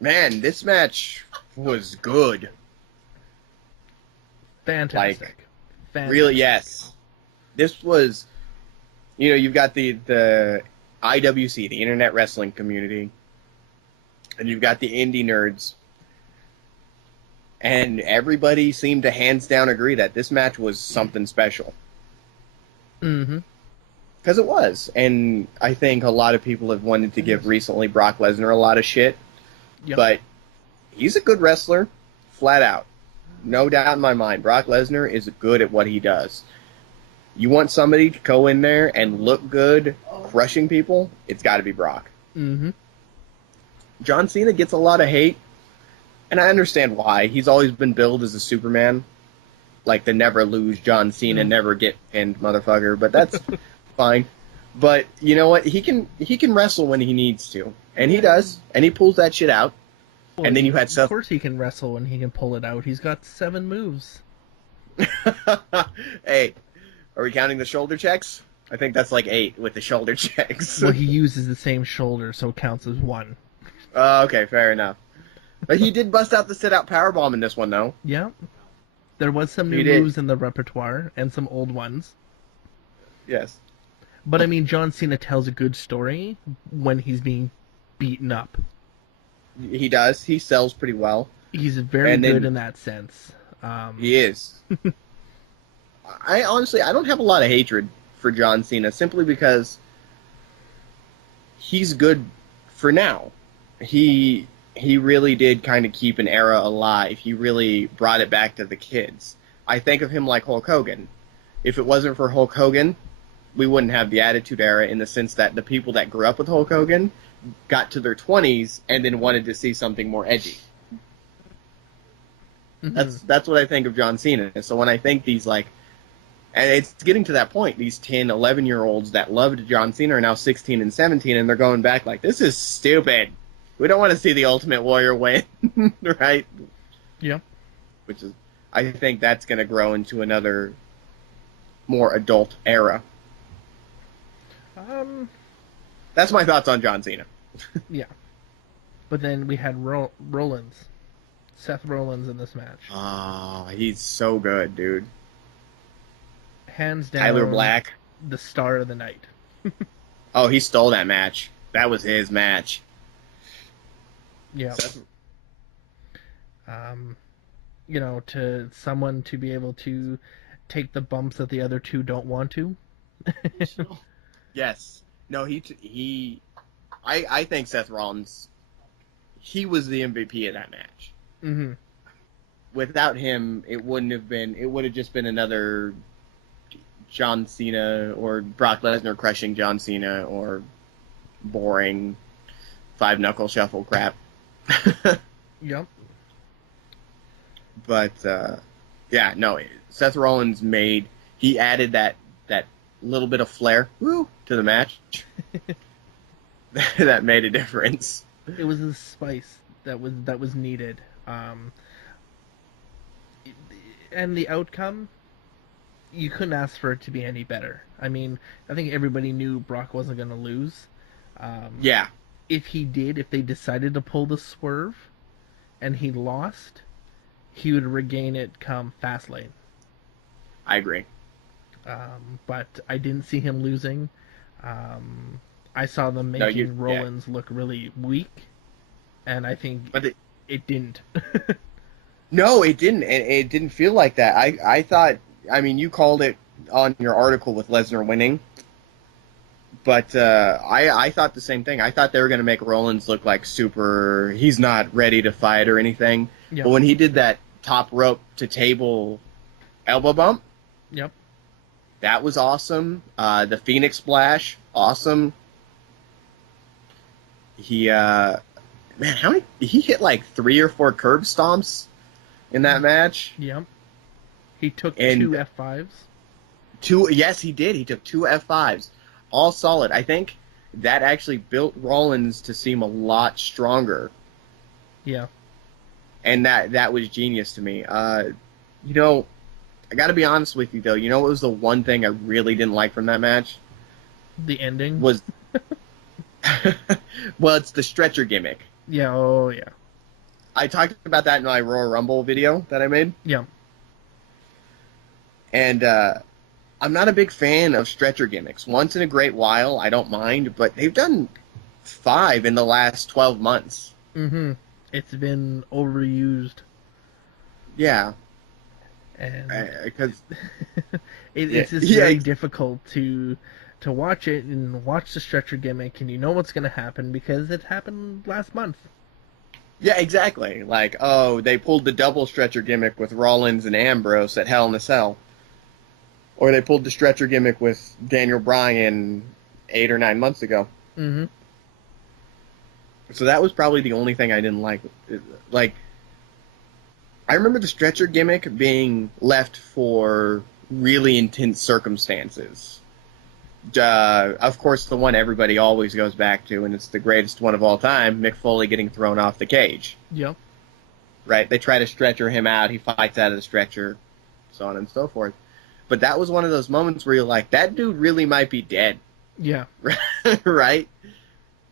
this match was good. Fantastic. Fantastic. Really, yes. This was, you've got the IWC, the Internet Wrestling Community, and you've got the indie nerds, and everybody seemed to hands down agree that this match was something special. Mm-hmm. Because it was, and I think a lot of people have wanted to give recently Brock Lesnar a lot of shit, Yep. but he's a good wrestler, flat out. No doubt in my mind, Brock Lesnar is good at what he does. You want somebody to go in there and look good, crushing people, it's got to be Brock. Mm-hmm. John Cena gets a lot of hate, and I understand why. He's always been billed as a Superman, like the never lose John Cena, never get pinned motherfucker, but that's fine. But you know what? He can wrestle when he needs to, and he does, and he pulls that shit out. Well, And then you had Of Seth. course he can wrestle and he can pull it out. He's got 7 moves. Hey, are we counting the shoulder checks? I think that's like 8 with the shoulder checks. Well, he uses the same shoulder, so it counts as 1. Okay, fair enough. But he did bust out the sit-out powerbomb in this one, though. Yeah. There was some new He did. moves in the repertoire, and some old ones. Yes. But I mean, John Cena tells a good story when he's being beaten up. He does. He sells pretty well. He's very And then- good in that sense. He is. I don't have a lot of hatred for John Cena simply because he's good for now. He really did kind of keep an era alive. He really brought it back to the kids. I think of him like Hulk Hogan. If it wasn't for Hulk Hogan, we wouldn't have the Attitude Era in the sense that the people that grew up with Hulk Hogan got to their 20s and then wanted to see something more edgy. Mhm. That's what I think of John Cena. So when I think these, and it's getting to that point, these 10, 11-year-olds that loved John Cena are now 16 and 17, and they're going back like, this is stupid. We don't want to see the Ultimate Warrior win, right? Yeah. Which is, I think that's going to grow into another more adult era. That's my thoughts on John Cena. Yeah. But then we had Rollins. Seth Rollins in this match. Oh, he's so good, dude. Hands down. Tyler Black. The star of the night. Oh, he stole that match. That was his match. Yeah. Seth- To someone to be able to take the bumps that the other two don't want to. Yes. No, I think Seth Rollins, he was the MVP of that match. Mm-hmm. Without him, it would have just been another John Cena or Brock Lesnar crushing John Cena or boring 5-knuckle shuffle crap. Yep. But, yeah, no, Seth Rollins he added that little bit of flair to the match. That made a difference. It was the spice that was needed. And the outcome, you couldn't ask for it to be any better. I mean, I think everybody knew Brock wasn't going to lose. Yeah, If he did, if they decided to pull the swerve and he lost, he would regain it come Fastlane. I agree. But I didn't see him losing. I saw them making Rollins look really weak, and I think it didn't. No, it didn't. It didn't feel like that. I thought. I mean, you called it on your article with Lesnar winning, but I thought the same thing. I thought they were going to make Rollins look like super. He's not ready to fight or anything. Yep. But when he did that top rope to table elbow bump, Yep. that was awesome. The Phoenix Splash, awesome. He man, how many? He hit like 3 or 4 curb stomps in that match. Yep. He took And 2 F5s. 2, yes, he did. He took 2 F5s, all solid. I think that actually built Rollins to seem a lot stronger, Yeah. and that was genius to me. You know, I got to be honest with you though. You know what was the one thing I really didn't like from that match? The ending Was well, it's the stretcher gimmick. Yeah. Oh yeah. I talked about that in my Royal Rumble video that I made. Yeah. And I'm not a big fan of stretcher gimmicks. Once in a great while, I don't mind, but they've done 5 in the last 12 months. Mm-hmm. It's been overused. Yeah. And Because it's just very difficult to watch it and watch the stretcher gimmick, and you know what's going to happen because it happened last month. yeah, exactly. Like, oh, they pulled the double stretcher gimmick with Rollins and Ambrose at Hell in a Cell. Or they pulled the stretcher gimmick with Daniel Bryan 8 or 9 months ago. Mm-hmm. So that was probably the only thing I didn't like. Like, I remember the stretcher gimmick being left for really intense circumstances. Of course, the one everybody always goes back to, and it's the greatest one of all time, Mick Foley getting thrown off the cage. Yep. Right? They try to stretcher him out. He fights out of the stretcher, so on and so forth. But that was one of those moments where you're like, that dude really might be dead. Yeah. Right?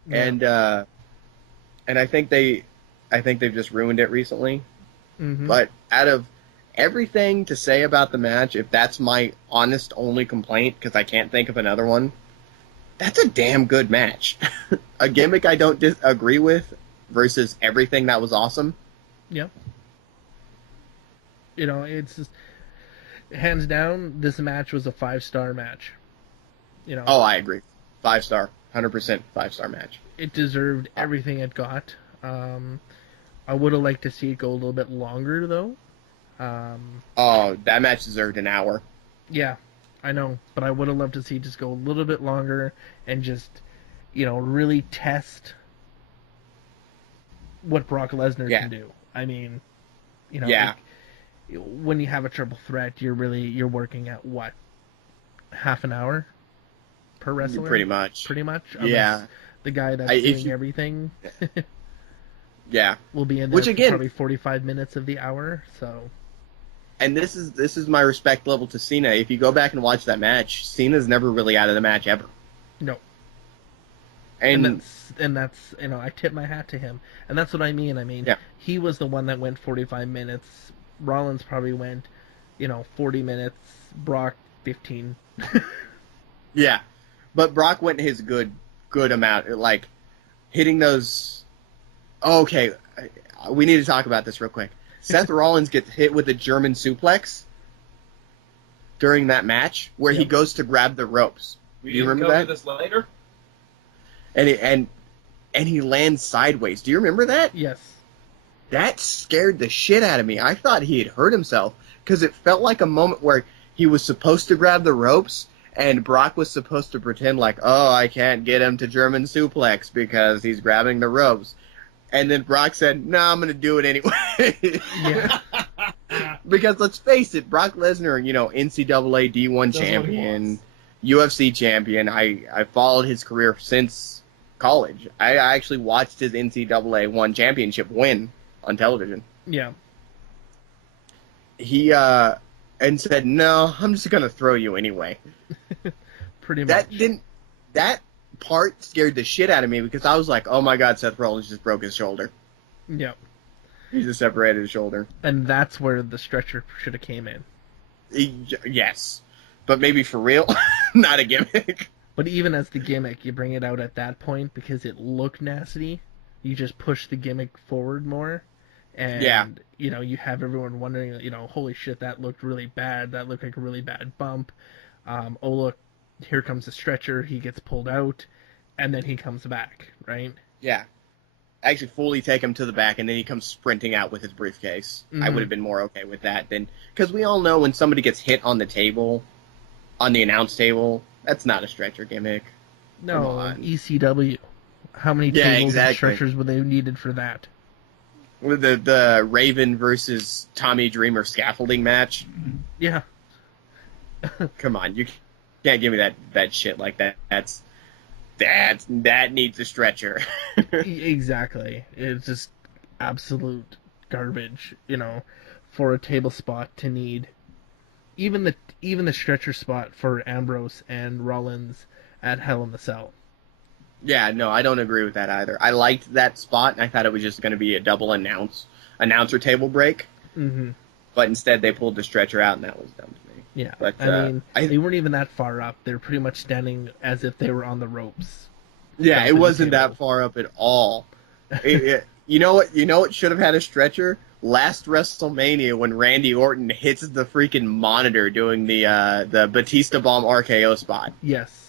Yeah. And I think they've just ruined it recently. Mm-hmm. But out of everything to say about the match, if that's my honest only complaint, because I can't think of another one, that's a damn good match. A gimmick I don't disagree with versus everything that was awesome. Yep. You know, it's just, hands down, this match was a 5-star match. You know. Oh, I agree. 5-star. 100% 5-star match. It deserved everything it got. I would have liked to see it go a little bit longer, though. Oh, that match deserved an hour. Yeah, I know. But I would have loved to see it just go a little bit longer and just, you know, really test what Brock Lesnar can do. I mean, you know, like, when you have a triple threat, you're working at what? Half an hour per wrestler? Pretty much. Unless the guy that's doing everything will be in there for probably 45 minutes of the hour, so. And this is my respect level to Cena. If you go back and watch that match, Cena's never really out of the match ever. No. And that's you know, I tip my hat to him. And that's what I mean. I mean, he was the one that went 45 minutes. Rollins probably went, 40 minutes. Brock 15. Yeah. But Brock went his good amount, like hitting those. Okay, we need to talk about this real quick. Seth Rollins gets hit with a German suplex during that match where he goes to grab the ropes. Do you remember that? This later? And he lands sideways. Do you remember that? Yes. That scared the shit out of me. I thought he had hurt himself because it felt like a moment where he was supposed to grab the ropes and Brock was supposed to pretend like, oh, I can't get him to German suplex because he's grabbing the ropes. And then Brock said, no, I'm going to do it anyway. Yeah. Because let's face it, Brock Lesnar, NCAA D1 champion, UFC champion. I followed his career since college. I actually watched his NCAA 1 championship win on television. Yeah. And and said, "No, I'm just gonna throw you anyway." Pretty much. That part scared the shit out of me because I was like, "Oh my god, Seth Rollins just broke his shoulder." Yep. He just separated his shoulder. And that's where the stretcher should have came in. Yes, but maybe for real, not a gimmick. But even as the gimmick, you bring it out at that point because it looked nasty. You just push the gimmick forward more. And, you have everyone wondering, holy shit, that looked really bad. That looked like a really bad bump. Oh, look, here comes the stretcher. He gets pulled out. And then he comes back, right? Yeah. Actually fully take him to the back, and then he comes sprinting out with his briefcase. Mm-hmm. I would have been more okay with that than... Because we all know when somebody gets hit on the table, on the announce table, that's not a stretcher gimmick. No, ECW. How many tables and stretchers would they have needed for that? With the Raven versus Tommy Dreamer scaffolding match? Yeah. Come on, you can't give me that shit like that. That needs a stretcher. Exactly. It's just absolute garbage, for a table spot to need. Even the stretcher spot for Ambrose and Rollins at Hell in the Cell. Yeah, no, I don't agree with that either. I liked that spot, and I thought it was just going to be a double announcer table break. Mm-hmm. But instead, they pulled the stretcher out, and that was dumb to me. Yeah, but, they weren't even that far up. They were pretty much standing as if they were on the ropes. Yeah, it wasn't that far up at all. You know what should have had a stretcher? Last WrestleMania when Randy Orton hits the freaking monitor doing the Batista Bomb RKO spot. Yes.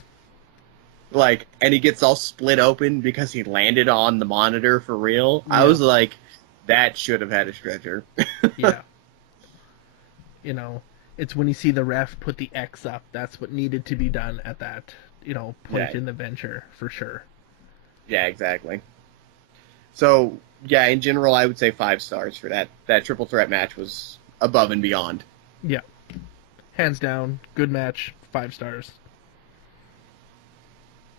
And he gets all split open because he landed on the monitor for real. Yeah. I was like, that should have had a stretcher. Yeah. It's when you see the ref put the X up. That's what needed to be done at that, point in the venture, for sure. Yeah, exactly. So, yeah, in general, I would say 5 stars for that. That triple threat match was above and beyond. Yeah. Hands down, good match, 5 stars.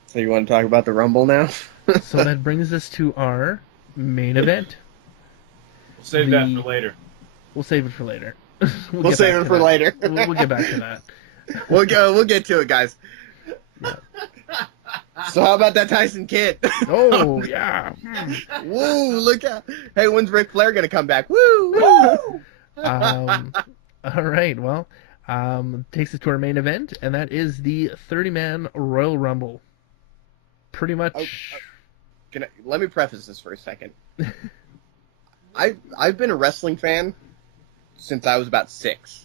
So you want to talk about the Rumble now? So that brings us to our main event. We'll save that for later. We'll save it for later. We'll save it for later. We'll get back to that. We'll get to it, guys. Yeah. So how about that Tyson Kidd? Oh, yeah. Woo, look out. Hey, when's Ric Flair going to come back? Woo! Woo! All right, well, takes us to our main event, and that is the 30-man Royal Rumble. Pretty much... let me preface this for a second. I've been a wrestling fan since I was about 6.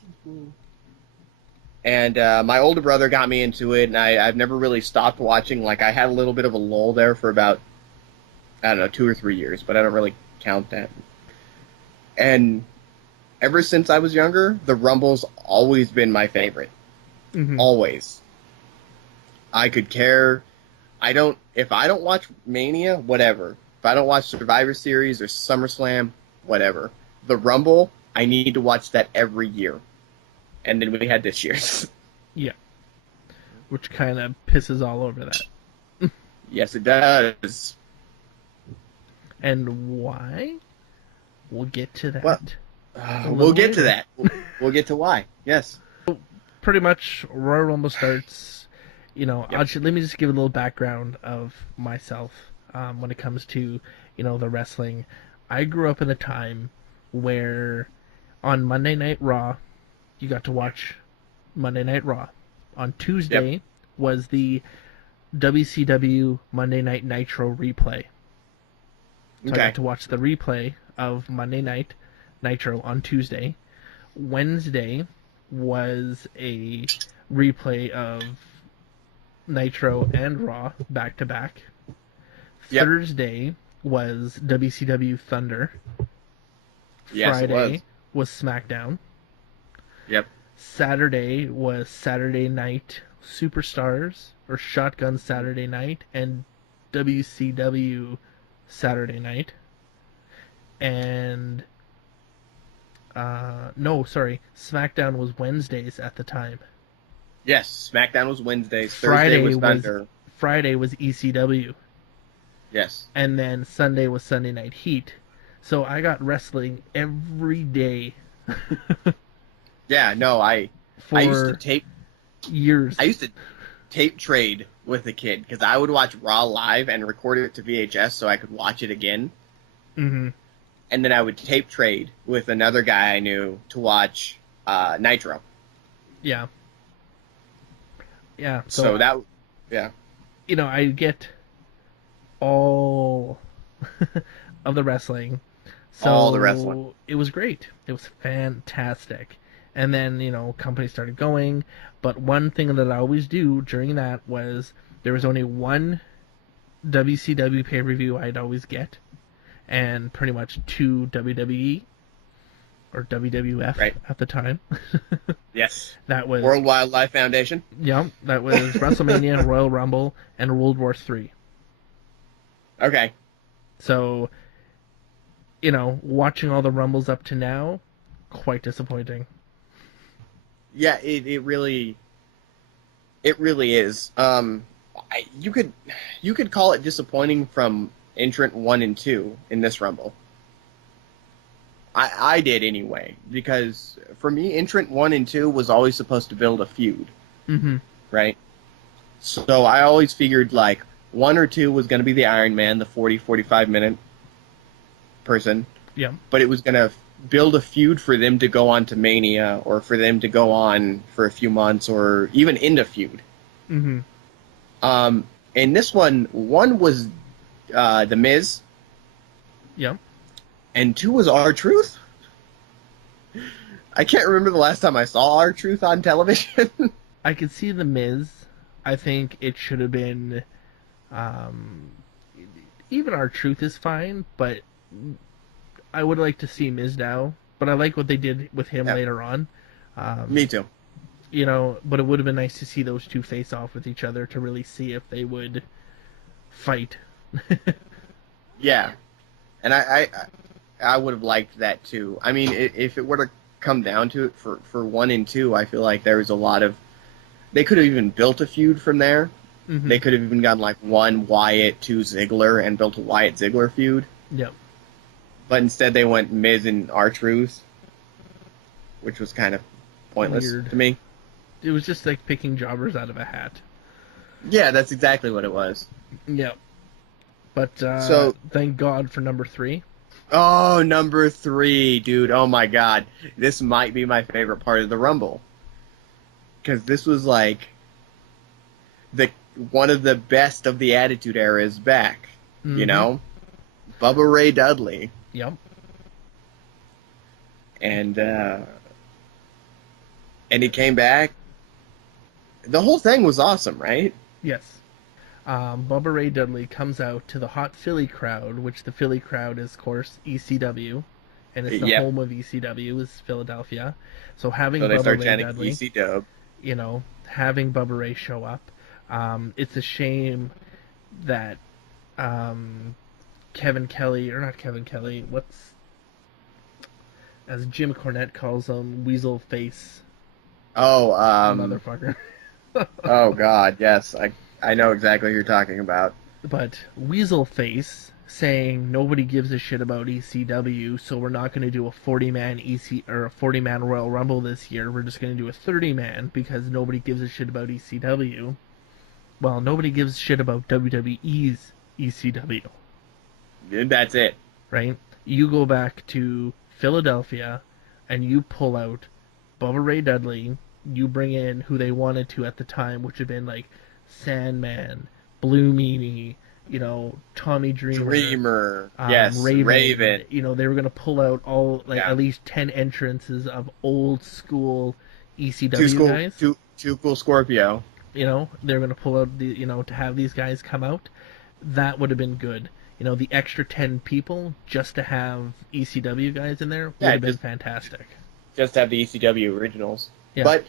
And my older brother got me into it, and I've never really stopped watching. I had a little bit of a lull there for about, 2 or 3 years, but I don't really count that. And ever since I was younger, the Rumble's always been my favorite. Mm-hmm. Always. I could care. If I don't watch Mania, whatever. If I don't watch Survivor Series or SummerSlam, whatever. The Rumble, I need to watch that every year. And then we had this year's. Yeah. Which kind of pisses all over that. Yes, it does. And why? We'll get to that. We'll get to that. We'll get to why. Yes. Pretty much, Royal Rumble starts. Yep. Let me just give a little background of myself when it comes to, the wrestling. I grew up in a time where on Monday Night Raw, you got to watch Monday Night Raw. On Tuesday was the WCW Monday Night Nitro replay. So I got to watch the replay of Monday Night Nitro on Tuesday. Wednesday was a replay of Nitro and Raw back to back. Thursday was WCW Thunder. Yes, Friday was SmackDown. Yep. Saturday was Saturday Night Superstars, or Shotgun Saturday Night, and WCW Saturday Night. And SmackDown was Wednesdays at the time. Yes, SmackDown was Wednesdays. Thursday was Thunder. Friday was ECW. Yes. And then Sunday was Sunday Night Heat. So I got wrestling every day. Yeah, no, I used to tape years. I used to tape trade with a kid because I would watch Raw live and record it to VHS so I could watch it again. Mm-hmm. And then I would tape trade with another guy I knew to watch Nitro. Yeah. Yeah. So that, yeah. You know, I get all of the wrestling. So All the wrestling. It was great. It was fantastic. And then, you know, companies started going. But one thing that I always do during that was there was only one WCW pay-per-view I'd always get. And pretty much 2 WWE or WWF right. at the time. Yes. That was World Wildlife Foundation. Yeah, that was WrestleMania, Royal Rumble, and World War III. Okay. So, you know, watching all the Rumbles up to now, quite disappointing. Yeah, it really is. You could call it disappointing from entrant 1 and 2 in this Rumble. I did anyway, because for me, entrant 1 and 2 was always supposed to build a feud. Mm-hmm. Right? So I always figured, like, 1 or 2 was going to be the Iron Man, the 45 minute person. Yeah. But it was going to build a feud for them to go on to Mania, or for them to go on for a few months, or even end a feud. Mm-hmm. And this one was The Miz. Yeah. And 2 was R-Truth. I can't remember the last time I saw R-Truth on television. I could see The Miz. I think it should have been... even R-Truth is fine, but I would like to see Miz now. But I like what they did with him later on. Me too. You know, but it would have been nice to see those two face off with each other to really see if they would fight. Yeah. And I would have liked that too. I mean, if it were to come down to it for 1 and 2, I feel like there was a lot of... They could have even built a feud from there. Mm-hmm. They could have even gotten like 1 Wyatt, 2 Ziggler, and built a Wyatt Ziggler feud. Yep. But instead they went Miz and R-Truth, which was kind of pointless to me. It was just like picking jobbers out of a hat. Yeah, that's exactly what it was. Yep. But so thank God for number 3. Oh, number 3, dude. Oh my God. This might be my favorite part of the Rumble. Because this was like one of the best of the Attitude Era is back. Mm-hmm. You know? Bubba Ray Dudley. Yep. And he came back. The whole thing was awesome, right? Yes. Bubba Ray Dudley comes out to the hot Philly crowd, which the Philly crowd is, of course, ECW, and it's the home of ECW is Philadelphia. So having Bubba Ray Dudley, EC-Dub. You know, having Bubba Ray show up, it's a shame that Kevin Kelly, or not Kevin Kelly, as Jim Cornette calls him, Weasel Face. Oh, motherfucker. Oh God, yes, I know exactly what you're talking about. But Weasel Face saying nobody gives a shit about ECW, so we're not going to do a 40-man a 40-man Royal Rumble this year. We're just going to do a 30-man because nobody gives a shit about ECW. Well, nobody gives a shit about WWE's ECW. That's it. Right? You go back to Philadelphia and you pull out Bubba Ray Dudley. You bring in who they wanted to at the time, which had been like Sandman, Blue Meanie, you know, Tommy Dreamer, yes, Raven. You know, they were going to pull out all at least 10 entrances of old school ECW guys. Too Cool Scorpio. You know, they were going to pull out to have these guys come out. That would have been good. You know, the extra 10 people just to have ECW guys in there would have been fantastic. Just have the ECW originals. Yeah. But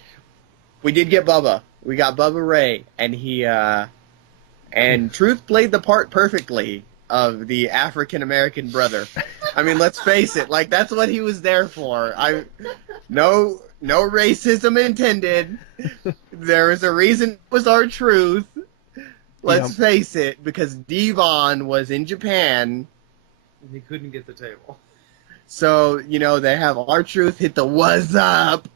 we did get Bubba. We got Bubba Ray, and and Truth played the part perfectly of the African American brother. I mean, let's face it, like that's what he was there for. No racism intended. There was a reason it was R-Truth. Let's face it, because Devon was in Japan. And he couldn't get the table. So, they have R-Truth hit the "What's up?"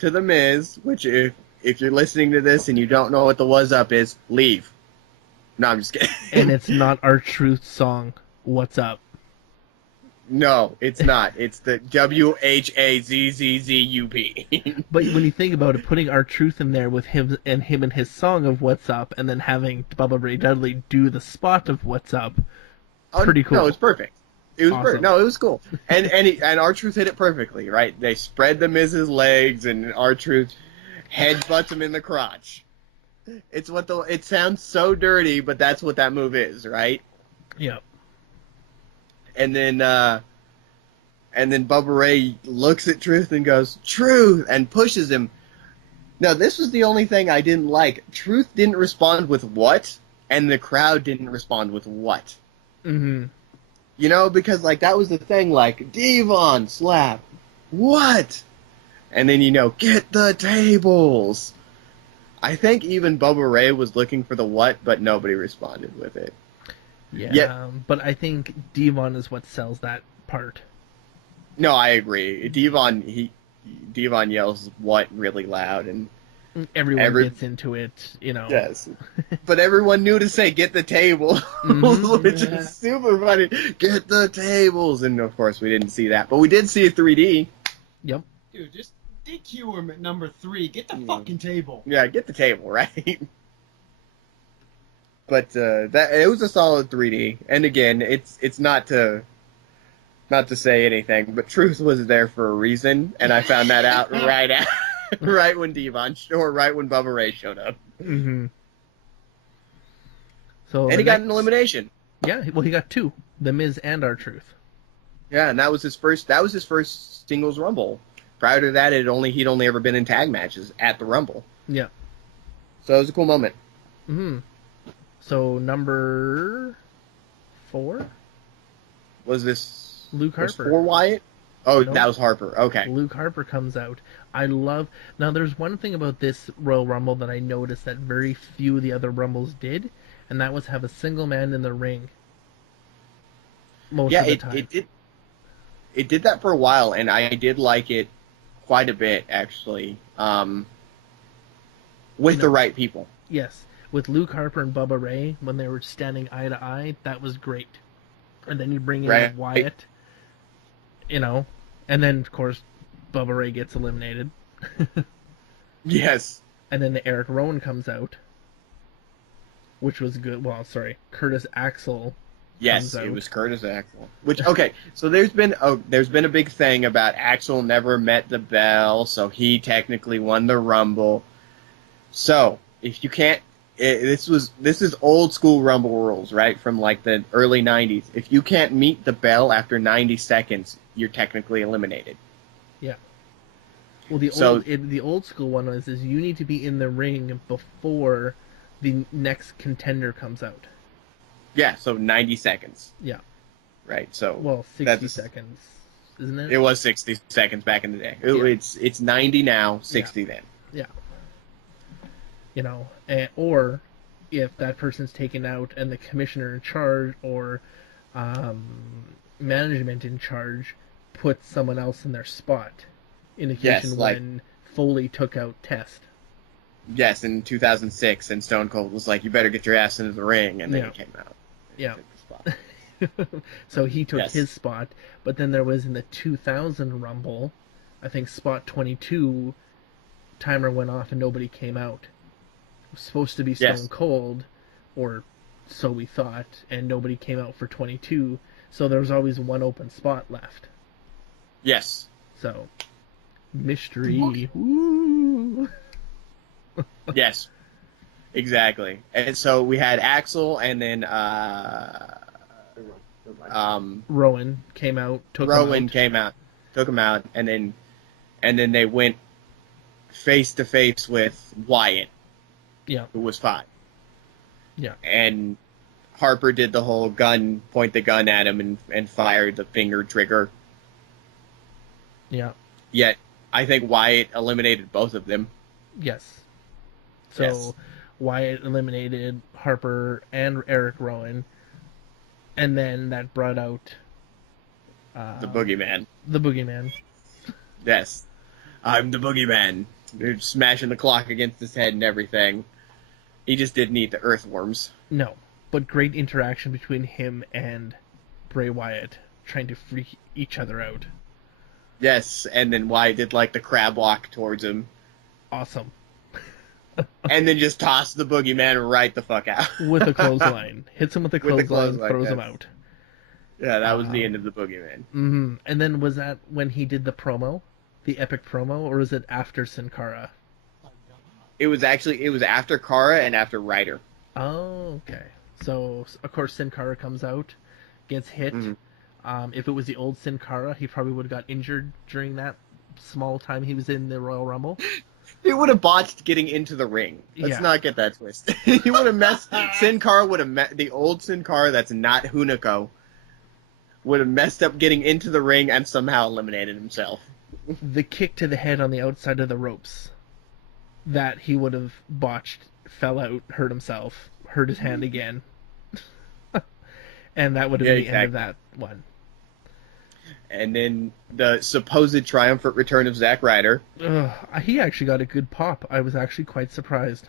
to The Miz, which if you're listening to this and you don't know what the "What's Up" is, leave. No, I'm just kidding. And it's not R-Truth's song, What's Up. No, it's not. It's the WHAZZZUP. But when you think about it, putting R-Truth in there with him and his song of What's Up, and then having Bubba Ray Dudley do the spot of What's Up, pretty cool. No, it's perfect. It was Awesome. perfect. No, it was cool. And R-Truth hit it perfectly, right? They spread the Miz's legs, and R-Truth headbutts him in the crotch. It sounds so dirty, but that's what that move is, right? Yeah. And then Bubba Ray looks at Truth and goes, "Truth," and pushes him. Now, this was the only thing I didn't like. Truth didn't respond with what, and the crowd didn't respond with what. Mm-hmm. You know, because, like, that was the thing, like, Devon, slap, what? And then, get the tables. I think even Bubba Ray was looking for the what, but nobody responded with it. Yeah, but I think Devon is what sells that part. No, I agree. Devon yells what really loud, and everyone gets into it, Yes, but everyone knew to say "get the table," which is super funny. Get the tables, and of course we didn't see that, but we did see a 3D. Yep. Dude, just DQ him at number 3. Get the fucking table. Yeah, get the table, right? But that it was a solid 3D, and again, it's not to say anything, but Truth was there for a reason, and I found that out right when Bubba Ray showed up. Mm-hmm. So and he got an elimination. Yeah, well, he got 2, The Miz and R-Truth. Yeah, and that was his first singles Rumble. Prior to that, he'd only ever been in tag matches at the Rumble. Yeah. So it was a cool moment. Mm-hmm. So number 4? Was this Luke Harper? Was 4 Wyatt? Oh, Nope. That was Harper. Okay. Luke Harper comes out. Now there's one thing about this Royal Rumble that I noticed that very few of the other Rumbles did, and that was have a single man in the ring. Most of the time. It did that for a while, and I did like it quite a bit, actually, with the right people. Yes. With Luke Harper and Bubba Ray, when they were standing eye to eye, that was great. And then you bring in Wyatt, and then, of course, Bubba Ray gets eliminated. Yes. And then the Eric Rowan comes out, which was good. Well, sorry, Curtis Axel. Yes, it was Curtis Axel. Which, okay, so there's been a big thing about Axel never met the bell, so he technically won the Rumble. So if you can't, this is old school Rumble rules, right, from like the early '90s. If you can't meet the bell after 90 seconds, you're technically eliminated. Yeah. Well, the old school one is you need to be in the ring before the next contender comes out. Yeah, so 90 seconds. Yeah. Right. So 60 seconds, isn't it? It was 60 seconds back in the day. It's 90 now, 60 then. Yeah. Or if that person's taken out and the commissioner in charge or management in charge puts someone else in their spot. Indication when Foley took out Test. Yes, in 2006, and Stone Cold was like, "You better get your ass into the ring," and then he came out. Yeah. So he took his spot, but then there was in the 2000 Rumble, I think spot 22, timer went off and nobody came out. It was supposed to be Stone Cold, or so we thought, and nobody came out for 22, so there was always one open spot left. Yes. So, mystery. Woo! Yes. Exactly. And so we had Axel, and then Rowan came out, took him out, and then they went face to face with Wyatt. Yeah. Who was 5. Yeah. And Harper did the whole point the gun at him and fired the finger trigger. Yeah. Yet I think Wyatt eliminated both of them. Yes. So Wyatt eliminated Harper and Eric Rowan, and then that brought out the Boogeyman. The Boogeyman. Yes. I'm the boogeyman. They're smashing the clock against his head and everything. He just didn't eat the earthworms. No, but great interaction between him and Bray Wyatt, trying to freak each other out. Yes, and then Wyatt did like the crab walk towards him. Awesome. And then just tossed the boogeyman right the fuck out. With a clothesline. Hits him with a clothesline, throws him out. Yeah, that was the end of the boogeyman. Mm-hmm. And then was that when he did the promo? The epic promo? Or was it after Sin Cara? It was after Cara and after Ryder. Oh, okay. So, of course, Sin Cara comes out, gets hit. Mm-hmm. If it was the old Sin Cara, he probably would have got injured during that small time he was in the Royal Rumble. He would have botched getting into the ring. Let's not get that twisted. He would have messed. Sin Cara would have the old Sin Cara that's not Hunico would have messed up getting into the ring and somehow eliminated himself. The kick to the head on the outside of the ropes that he would have botched, fell out, hurt himself, hurt his hand again. And that would have been the end of that one. And then the supposed triumphant return of Zack Ryder. He actually got a good pop. I was actually quite surprised.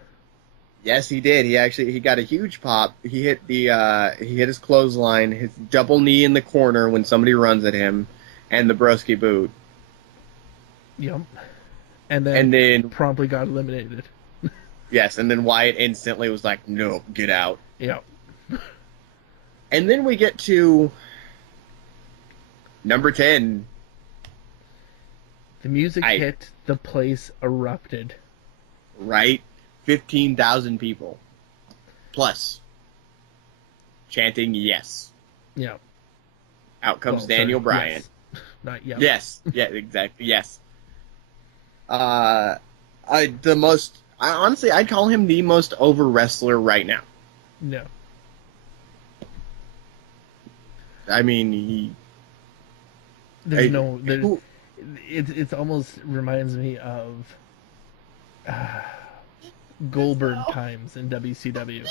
Yes, he did. He got a huge pop. He hit his clothesline, his double knee in the corner when somebody runs at him, and the broski boot. Yep. And then promptly got eliminated. Yes, and then Wyatt instantly was like, "No, get out." Yep. And then we get to number 10. The music hit, the place erupted. Right? 15,000 people. Plus. Chanting yes. Yeah. Out comes Daniel Bryan. Yes. Not yet. Yes. Yeah, exactly. Yes. Honestly, I'd call him the most over wrestler right now. No. I mean, It almost reminds me of Goldberg times in WCW.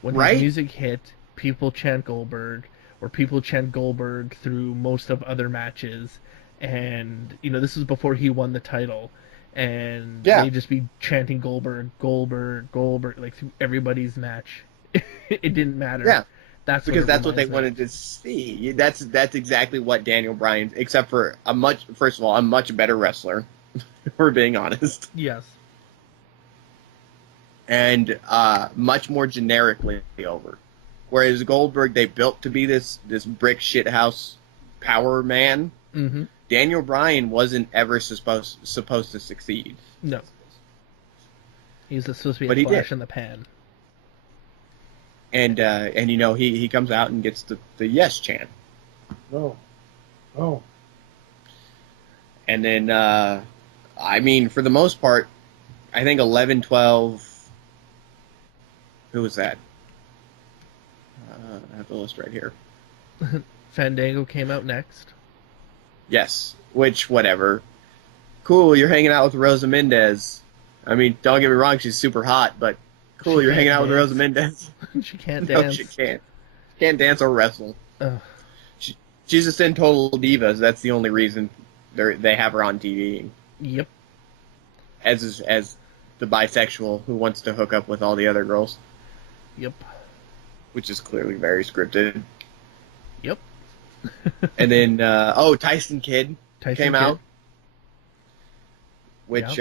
When his music hit, people chant Goldberg, or people chant Goldberg through most of other matches, and this was before he won the title, and they'd just be chanting Goldberg, Goldberg, Goldberg, like through everybody's match. It didn't matter. Yeah. That's what they wanted to see. That's exactly what Daniel Bryan, except for a much better wrestler, if we're being honest. Yes. And much more generically over. Whereas Goldberg, they built to be this brick shithouse power man. Mm-hmm. Daniel Bryan wasn't ever supposed to succeed. No. He was supposed to be a flash in the pan. And he comes out and gets the yes chant. Oh. And then, for the most part, I think 11, 12... Who was that? I have the list right here. Fandango came out next. Yes, which, whatever. Cool, you're hanging out with Rosa Mendez. I mean, don't get me wrong, she's super hot, but cool, you're hanging out with Rosa Mendez. She can't dance. No, she can't. Can't dance or wrestle. She's just in Total Divas. That's the only reason they have her on TV. Yep. As the bisexual who wants to hook up with all the other girls. Yep. Which is clearly very scripted. Yep. And then, Tyson Kidd came out. Which,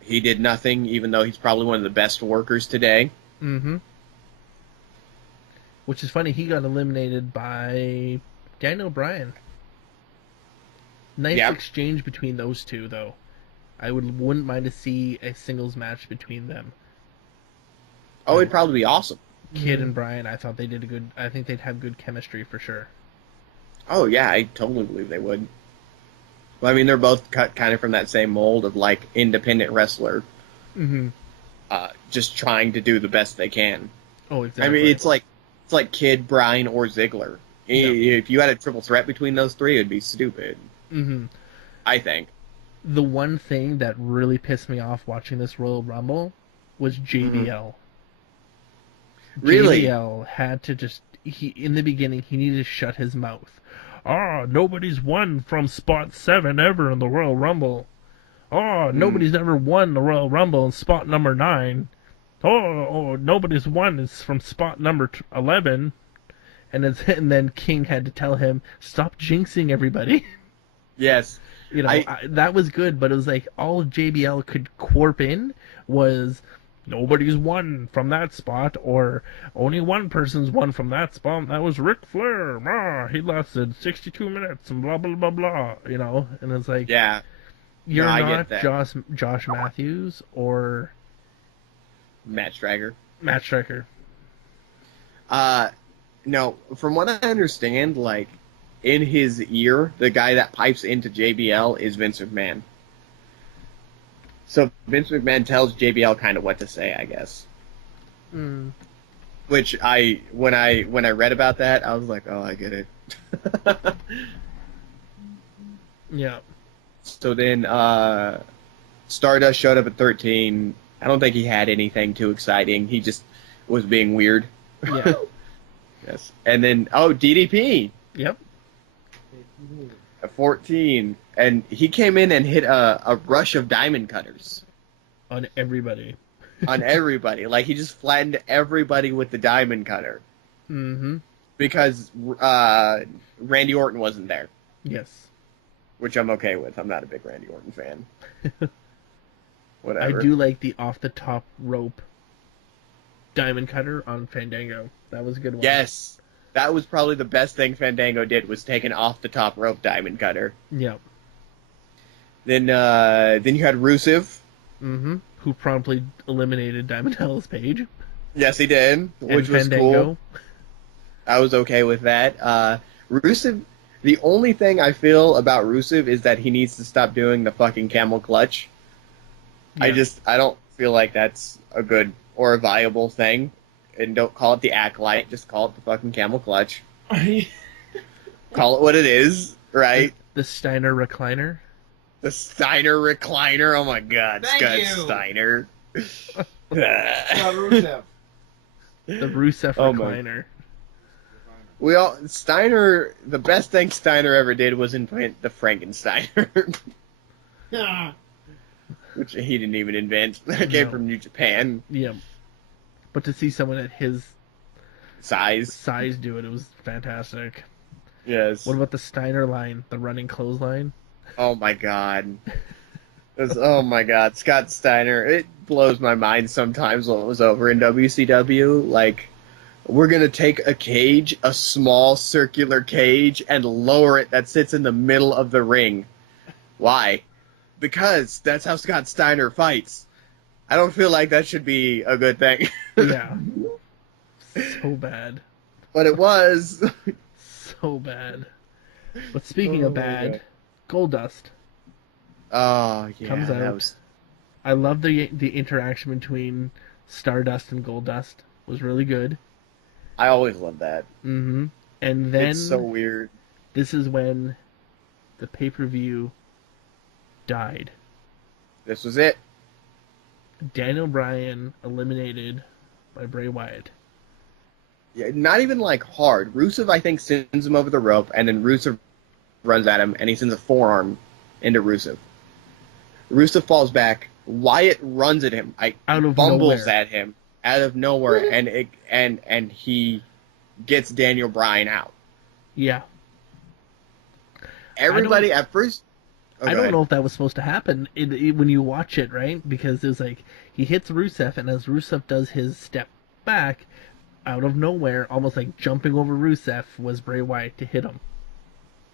he did nothing, even though he's probably one of the best workers today. Mm-hmm. Which is funny, he got eliminated by Daniel Bryan. Nice exchange between those two, though. I wouldn't mind to see a singles match between them. Oh, it'd probably be awesome. Kidd and Bryan, I thought they did I think they'd have good chemistry for sure. Oh yeah, I totally believe they would. Well, I mean, they're both cut kind of from that same mold of like independent wrestler, just trying to do the best they can. Oh, exactly. I mean, it's like Kidd, Bryan, or Ziggler. No. If you had a triple threat between those three, it'd be stupid. Mm-hmm. I think. The one thing that really pissed me off watching this Royal Rumble was JBL. Mm-hmm. Really? JBL had to in the beginning, he needed to shut his mouth. Nobody's won from spot 7 ever in the Royal Rumble. Nobody's ever won the Royal Rumble in spot number 9. Nobody's won is from spot number 11. And then King had to tell him, stop jinxing everybody. Yes. That was good, but it was like all JBL could corp in was nobody's won from that spot, or only one person's won from that spot. That was Ric Flair. He lasted 62 minutes and blah blah blah blah. And it's like, yeah, you're I not get that. Josh Matthews or Matt Striker. Matt Striker. No, from what I understand, like, in his ear, the guy that pipes into JBL is Vince McMahon. So Vince McMahon tells JBL kind of what to say, I guess. Which when I read about that, I was like, oh, I get it. Yeah. So then Stardust showed up at 13. I don't think he had anything too exciting. He just was being weird. Yeah. Yes. And then, DDP. Yep. At 14. And he came in and hit a rush of diamond cutters. On everybody. On everybody. Like, he just flattened everybody with the diamond cutter. Mm-hmm. Because Randy Orton wasn't there. Yes. Which I'm okay with. I'm not a big Randy Orton fan. Whatever. I do like the off-the-top rope diamond cutter on Fandango. That was a good one. Yes. That was probably the best thing Fandango did, was take an off-the-top rope diamond cutter. Yep. Then you had Rusev. Mm-hmm. Who promptly eliminated Diamond Dallas Page. Yes, he did, which was cool. I was okay with that. Rusev, the only thing I feel about Rusev is that he needs to stop doing the fucking camel clutch. Yeah. I don't feel like that's a good or a viable thing. And don't call it the Acolyte, just call it the fucking camel clutch. Call it what it is, right? The Steiner recliner. The Steiner recliner. Oh my God, Scott Steiner. Rusev. The Rusev recliner. Steiner. The best thing Steiner ever did was invent the Frankensteiner, which he didn't even invent. That came from New Japan. Yeah, but to see someone at his size do it, it was fantastic. Yes. What about the Steiner line, the running clothesline? Oh my God. Oh my God, Scott Steiner. It blows my mind sometimes when it was over in WCW. Like, we're going to take a cage, a small circular cage, and lower it that sits in the middle of the ring. Why? Because that's how Scott Steiner fights. I don't feel like that should be a good thing. Yeah. So bad. But it was. So bad. But speaking of bad, Goldust. Oh, yeah. Comes out. I love the interaction between Stardust and Goldust. Was really good. I always love that. Mm-hmm. And then it's so weird. This is when the pay-per-view died. This was it. Daniel Bryan eliminated by Bray Wyatt. Yeah, not even like hard. Rusev, I think, sends him over the rope, and then Rusev runs at him, and he sends a forearm into Rusev. Rusev falls back. Wyatt runs at him. Bumbles at him out of nowhere, and he gets Daniel Bryan out. Yeah. Everybody at first. I don't know if that was supposed to happen when you watch it, right? Because it was like he hits Rusev, and as Rusev does his step back, out of nowhere, almost like jumping over Rusev, was Bray Wyatt to hit him.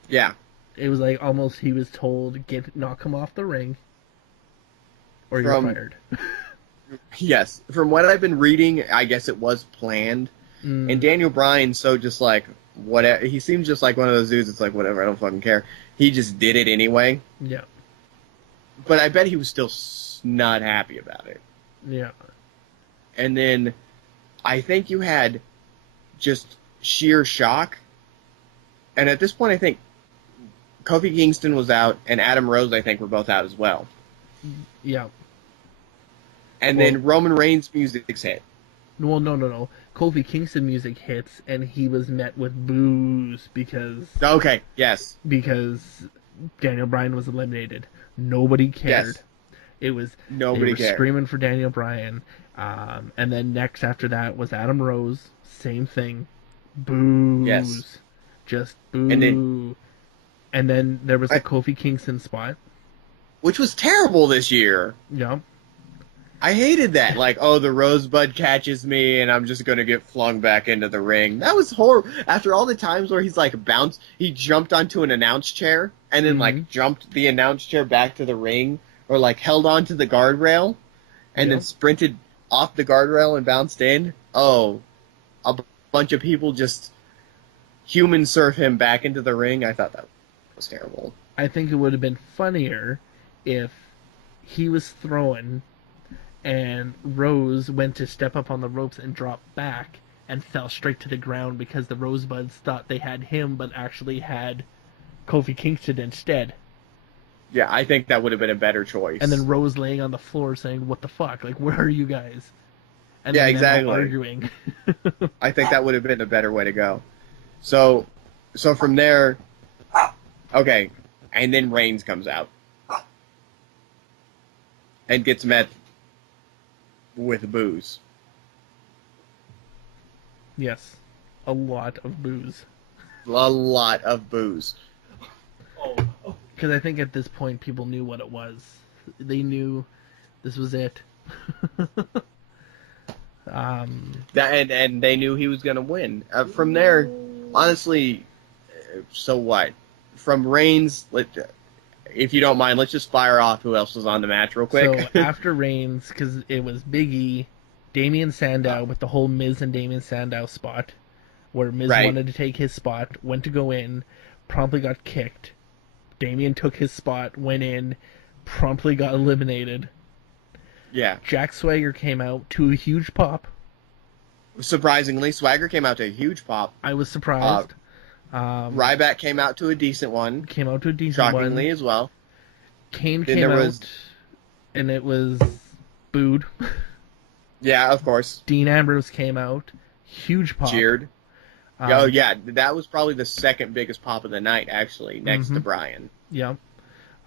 Yeah. It was like almost he was told, knock him off the ring, or you're fired. Yes. From what I've been reading, I guess it was planned. And Daniel Bryan's so just like, whatever. He seems just like one of those dudes that's like, whatever, I don't fucking care. He just did it anyway. Yeah. But I bet he was still not happy about it. Yeah. And then I think you had just sheer shock. And at this point, I think Kofi Kingston was out, and Adam Rose, I think, were both out as well. Yeah. And then Roman Reigns' music's hit. Well, no. Kofi Kingston music hits, and he was met with boos because Okay, yes. Daniel Bryan was eliminated. Nobody cared. Yes. It was Nobody they were cared. screaming for Daniel Bryan, and then next after that was Adam Rose. Same thing, boos, Yes. just boo. And then there was the Kofi Kingston spot. Which was terrible this year. Yeah. I hated that. Like, oh, the rosebud catches me, and I'm just gonna get flung back into the ring. That was horrible. After all the times where he's like he jumped onto an announce chair, and then like jumped the announce chair back to the ring, or like held onto the guardrail, and then sprinted off the guardrail and bounced in. Oh, a bunch of people just human surf him back into the ring. I thought that was terrible. I think it would have been funnier if he was throwing and Rose went to step up on the ropes and drop back and fell straight to the ground because the Rosebuds thought they had him but actually had Kofi Kingston instead. Yeah, I think that would have been a better choice. And then Rose laying on the floor saying, "What the fuck? Like, where are you guys?" And yeah, then exactly. Arguing. I think that would have been a better way to go. So from there, okay, and then Reigns comes out and gets met with boos. Yes, a lot of boos. A lot of boos. Because I think at this point people knew what it was. They knew this was it. And they knew he was going to win. From there, honestly, so what? From Reigns, if you don't mind, let's just fire off who else was on the match real quick. So after Reigns, because it was Big E, Damien Sandow with the whole Miz and Damien Sandow spot, where Miz wanted to take his spot, went to go in, promptly got kicked. Damien took his spot, went in, promptly got eliminated. Yeah. Jack Swagger came out to a huge pop. Surprisingly, Swagger came out to a huge pop. I was surprised. Ryback came out to a decent one. Shockingly as well. Kane came out, and it was booed. Yeah, of course. Dean Ambrose came out, huge pop. Cheered. Oh yeah, that was probably the second biggest pop of the night, actually, next to Bryan. Yeah.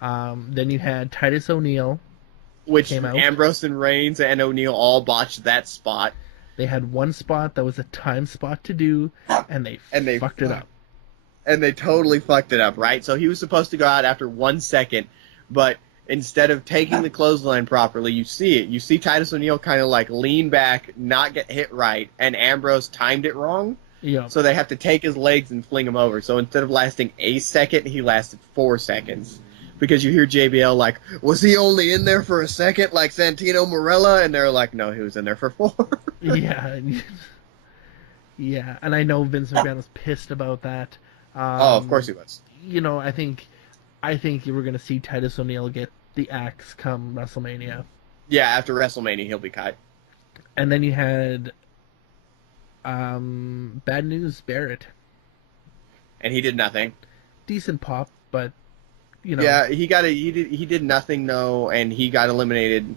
Then you had Titus O'Neil, which came out. Ambrose and Reigns and O'Neil all botched that spot. They had one spot that was a time spot to do, and they fucked it up. And they totally fucked it up, right? So he was supposed to go out after 1 second, but instead of taking the clothesline properly, you see it. You see Titus O'Neil kind of like lean back, not get hit right, and Ambrose timed it wrong. Yeah. So they have to take his legs and fling him over. So instead of lasting a second, he lasted 4 seconds. Because you hear JBL like, was he only in there for a second like Santino Marella? And they're like, no, he was in there for 4. Yeah. Yeah, and I know Vince McMahon was pissed about that. Of course he was. You know, I think you were going to see Titus O'Neil get the axe come WrestleMania. Yeah, after WrestleMania, he'll be cut. And then you had Bad News Barrett. And he did nothing. Decent pop, but you know. Yeah, he did nothing though, and he got eliminated.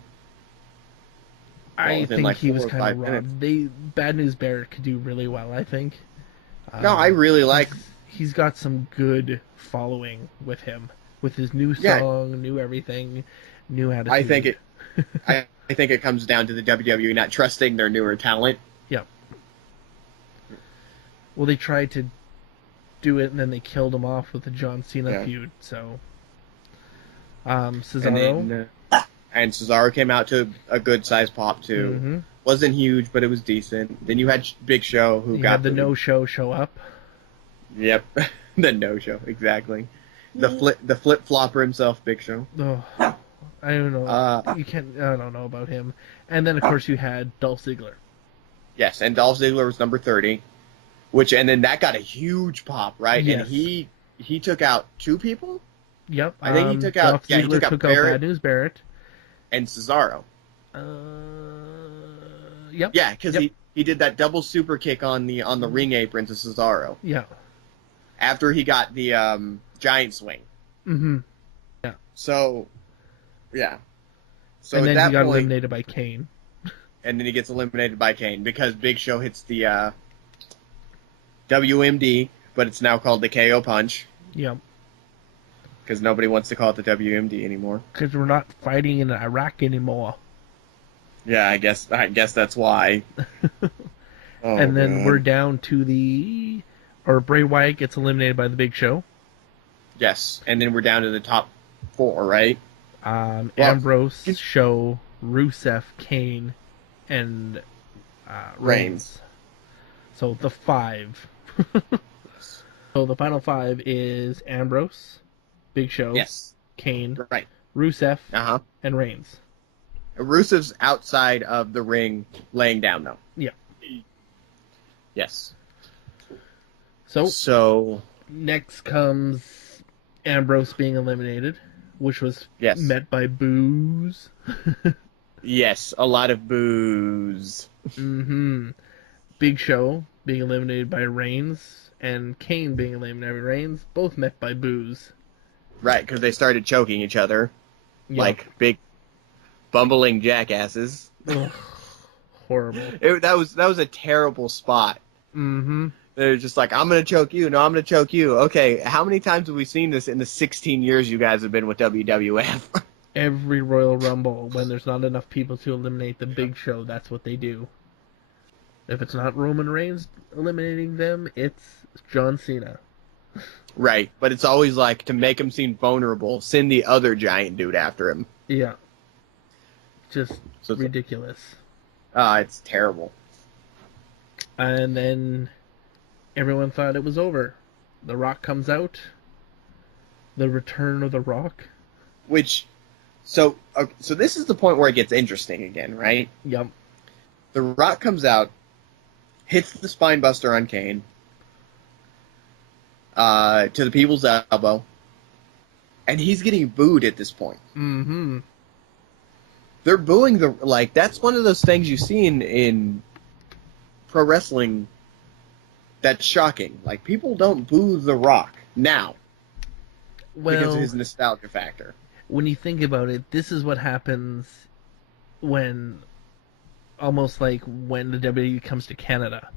I think he was kind of robbed. Bad News Barrett could do really well, I think. No, I really like. He's got some good following with him, with his new song, new everything, new attitude. I think it comes down to the WWE not trusting their newer talent. Yeah. Well, they tried to do it, and then they killed him off with the John Cena feud. So, Cesaro. And Cesaro came out to a good size pop too. Mm-hmm. Wasn't huge, but it was decent. Then you had Big Show, who got the no-show show up. Yep, the no-show, exactly. The flip-flopper himself, Big Show. Oh, I don't know. I don't know about him. And then of course you had Dolph Ziggler. Yes, and Dolph Ziggler was number 30, and then that got a huge pop, right? Yes. And he took out 2 people. Yep, I think he took out. Dolph Ziggler took out Bad News Barrett and Cesaro. Yep. Yeah, because he did that double super kick on the ring apron to Cesaro. Yeah. After he got the giant swing. Mm-hmm. Yeah. So, yeah. So and at then that he got point, eliminated by Kane. and then he gets eliminated by Kane because Big Show hits the WMD, but it's now called the KO Punch Yep. because nobody wants to call it the WMD anymore. Because we're not fighting in Iraq anymore. Yeah, I guess that's why. Oh, And then God. we're down to Bray Wyatt gets eliminated by the Big Show. Yes, and then we're down to the top 4, right? Ambrose, Show, Rusev, Kane, and Reigns. So the 5. So the final 5 is Ambrose, Big Show, Yes. Kane, Right. Rusev, Uh-huh. and Reigns. Rusev's outside of the ring laying down, though. Yeah. Yes. So next comes Ambrose being eliminated, which was met by boos. Yes, a lot of boos. Mm-hmm. Big Show being eliminated by Reigns, and Kane being eliminated by Reigns, both met by boos. Right, because they started choking each other like big bumbling jackasses. Ugh, horrible. That was a terrible spot. Mm-hmm. They're just like, I'm going to choke you. No, I'm going to choke you. Okay, how many times have we seen this in the 16 years you guys have been with WWF? Every Royal Rumble, when there's not enough people to eliminate the Big Show, that's what they do. If it's not Roman Reigns eliminating them, it's John Cena. Right, but it's always like, to make him seem vulnerable, send the other giant dude after him. Yeah. Just ridiculous. It's terrible. And then everyone thought it was over. The Rock comes out. The return of The Rock. So this is the point where it gets interesting again, right? Yep. The Rock comes out, hits the spine buster on Kane, to the people's elbow, and he's getting booed at this point. Mm-hmm. They're booing that's one of those things you see in pro wrestling that's shocking. Like, people don't boo The Rock now because of his nostalgia factor. When you think about it, this is what happens when the WWE comes to Canada.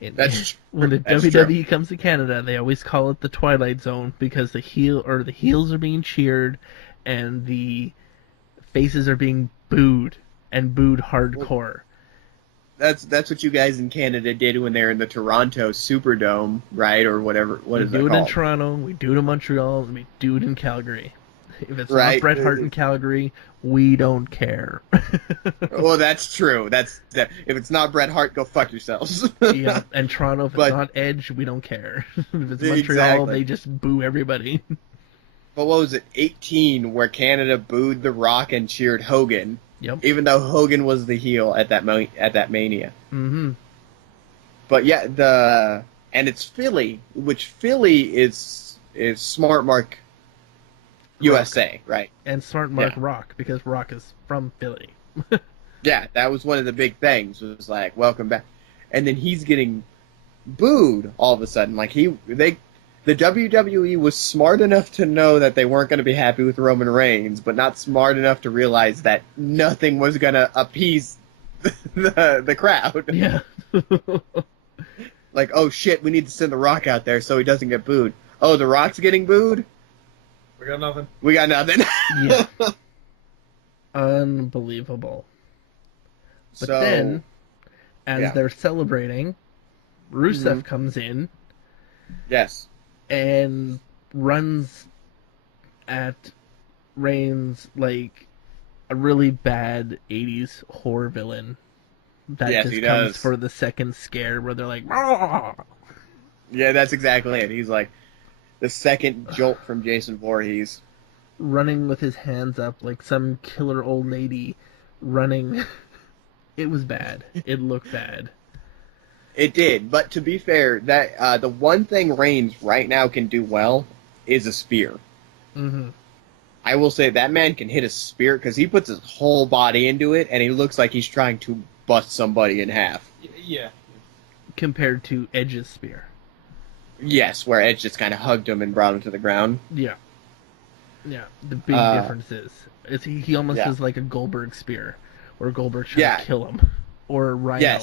When the WWE comes to Canada, they always call it the Twilight Zone because the heels are being cheered and the faces are being booed and booed hardcore. That's what you guys in Canada did when they were in the Toronto Superdome, right? Or whatever. What is that called? We do it in Toronto, we do it in Montreal, and we do it in Calgary. If it's not Bret Hart in Calgary, we don't care. Well, that's true. If it's not Bret Hart, go fuck yourselves. Yeah, and Toronto, if it's not Edge, we don't care. If it's Montreal, they just boo everybody. But what was it, 18, where Canada booed The Rock and cheered Hogan? Yep. Even though Hogan was the heel at that Mania. Mm-hmm. But yeah, and it's Philly, which Philly is Smart Mark USA, right? And Smart Mark Rock, because Rock is from Philly. Yeah, that was one of the big things. It was like, welcome back. And then he's getting booed all of a sudden. Like, the WWE was smart enough to know that they weren't going to be happy with Roman Reigns, but not smart enough to realize that nothing was going to appease the crowd. Yeah. Like, oh shit, we need to send The Rock out there so he doesn't get booed. Oh, The Rock's getting booed? We got nothing. We got nothing. Yeah. Unbelievable. But then, as they're celebrating, Rusev comes in. Yes. And runs at Reigns like a really bad 80s horror villain. That just comes for the second scare where they're like, "Argh!" Yeah, that's exactly it. He's like the second jolt from Jason Voorhees. Running with his hands up like some killer old lady running. It was bad. It looked bad. It did, but to be fair, that the one thing Reigns right now can do well is a spear. Mm-hmm. I will say that man can hit a spear because he puts his whole body into it, and he looks like he's trying to bust somebody in half. Yeah. Compared to Edge's spear. Yes, where Edge just kind of hugged him and brought him to the ground. Yeah. Yeah, the big difference is he almost is like a Goldberg spear, where Goldberg's trying to kill him, or Rhino.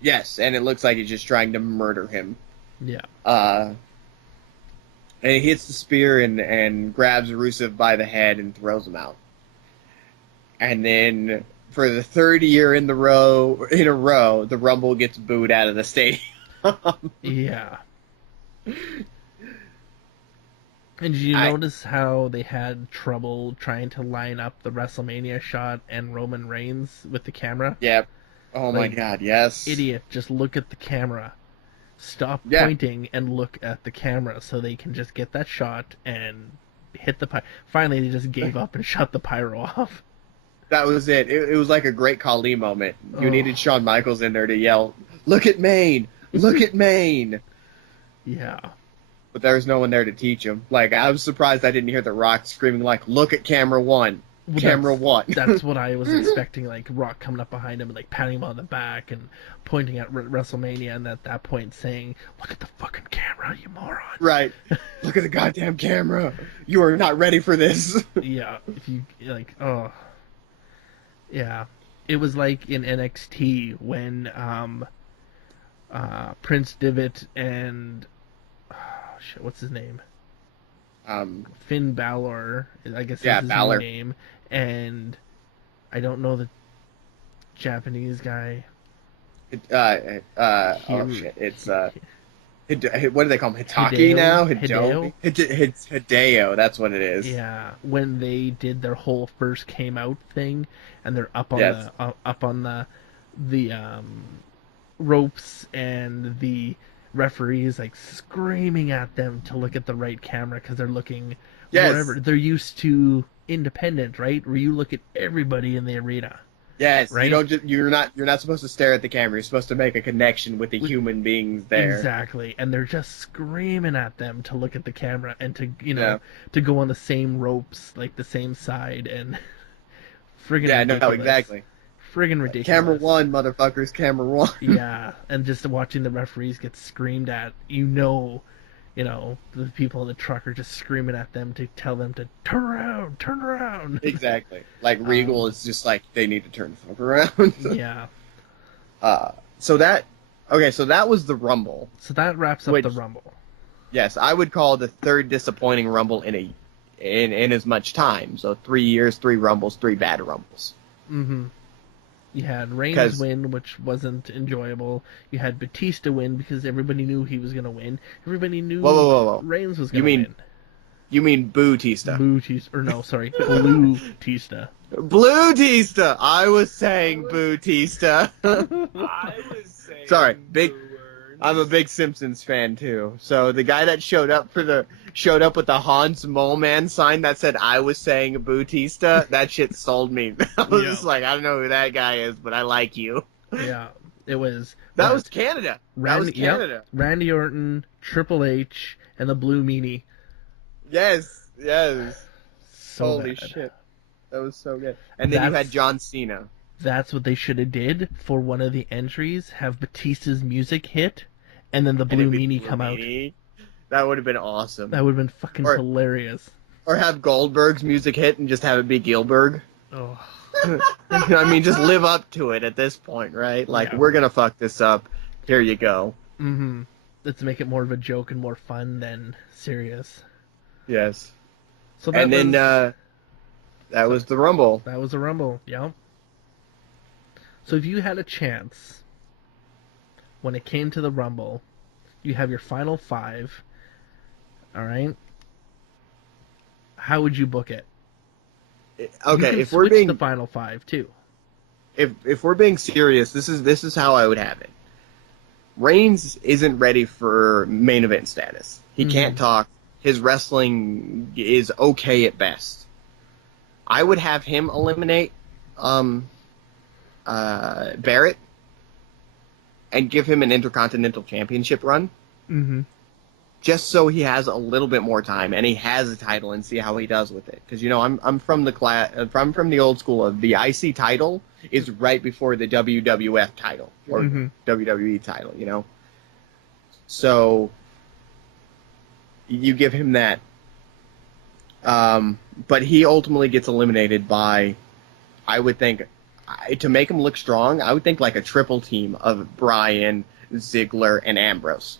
Yes, and it looks like he's just trying to murder him. Yeah. And he hits the spear and grabs Rusev by the head and throws him out. And then for the third year in a row, the Rumble gets booed out of the stadium. Yeah. And did you notice how they had trouble trying to line up the WrestleMania shot and Roman Reigns with the camera? Yep. Oh my God, yes. Idiot, just look at the camera. Stop pointing and look at the camera so they can just get that shot and hit the pyro. Finally, they just gave up and shut the pyro off. That was it. It was like a great Khali moment. You needed Shawn Michaels in there to yell, "Look at Maine! Look at Maine!" Yeah. But there was no one there to teach him. Like, I was surprised I didn't hear The Rock screaming like, "Look at camera one! Camera one!" That's what I was expecting, like Rock coming up behind him and like patting him on the back and pointing at WrestleMania, and at that point saying, "Look at the fucking camera, you moron!" Right. Look at the goddamn camera. You are not ready for this. Yeah. If you like, yeah. It was like in NXT when Prince Devitt and what's his name? Finn Balor, I guess is his Balor. name, and I don't know the Japanese guy. Oh shit! It's what do they call him? Hitaki now? Hideo. That's what it is. Yeah, when they did their whole first came out thing, and they're up on the ropes, and the referees like screaming at them to look at the right camera because they're looking wherever. They're used to independent, right? Where you look at everybody in the arena. Yes, right? You're not supposed to stare at the camera. You're supposed to make a connection with the human beings there. Exactly, and they're just screaming at them to look at the camera and to to go on the same ropes, like the same side, and friggin' ridiculous. No, exactly. Friggin' ridiculous. Camera one, motherfuckers. Camera one. Yeah, and just watching the referees get screamed at, the people in the truck are just screaming at them to tell them to turn around. Exactly. Like Regal is just like, they need to turn the fuck around. Yeah. So that was the Rumble. So that wraps up the Rumble. Yes, I would call the third disappointing Rumble in as much time. So 3 years, 3 Rumbles, 3 bad Rumbles. Mm-hmm. You had Reigns win, which wasn't enjoyable. You had Batista win because everybody knew he was going to win. Everybody knew Reigns was going to win. You mean Boo-Tista. Boo-Tista. Or no, sorry. Blue-Tista. Blue-Tista! I was saying Boo-Tista. I was saying sorry, I'm a big Simpsons fan too. So the guy that showed up with the Hans Mole Man sign that said I was saying Bautista, that shit sold me. I was just like, I don't know who that guy is, but I like you. Yeah, it was. That was Canada. Canada. Yep, Randy Orton, Triple H, and the Blue Meanie. Yes. So holy bad. Shit, that was so good. And then you had John Cena. That's what they should have did for one of the entries. Have Batista's music hit, and then the Blue Meanie come out. That would have been awesome. That would have been fucking hilarious. Or have Goldberg's music hit and just have it be Gilbert. Oh. I mean, just live up to it at this point, right? Like, we're gonna fuck this up. Here you go. Mm-hmm. Let's make it more of a joke and more fun than serious. Yes. So that was the Rumble. That was the Rumble, yeah. So if you had a chance, when it came to the Rumble, you have your final 5, all right? How would you book it? Okay, if we're being the final 5 too. If we're being serious, this is how I would have it. Reigns isn't ready for main event status. He can't talk. His wrestling is okay at best. I would have him eliminate Barrett and give him an Intercontinental Championship run. Mm-hmm. Just so he has a little bit more time and he has a title and see how he does with it. Because I'm from the old school of the IC title is right before the WWF title or WWE title. So you give him that, but he ultimately gets eliminated by I would think to make him look strong, I would think like a triple team of Bryan, Ziggler, and Ambrose.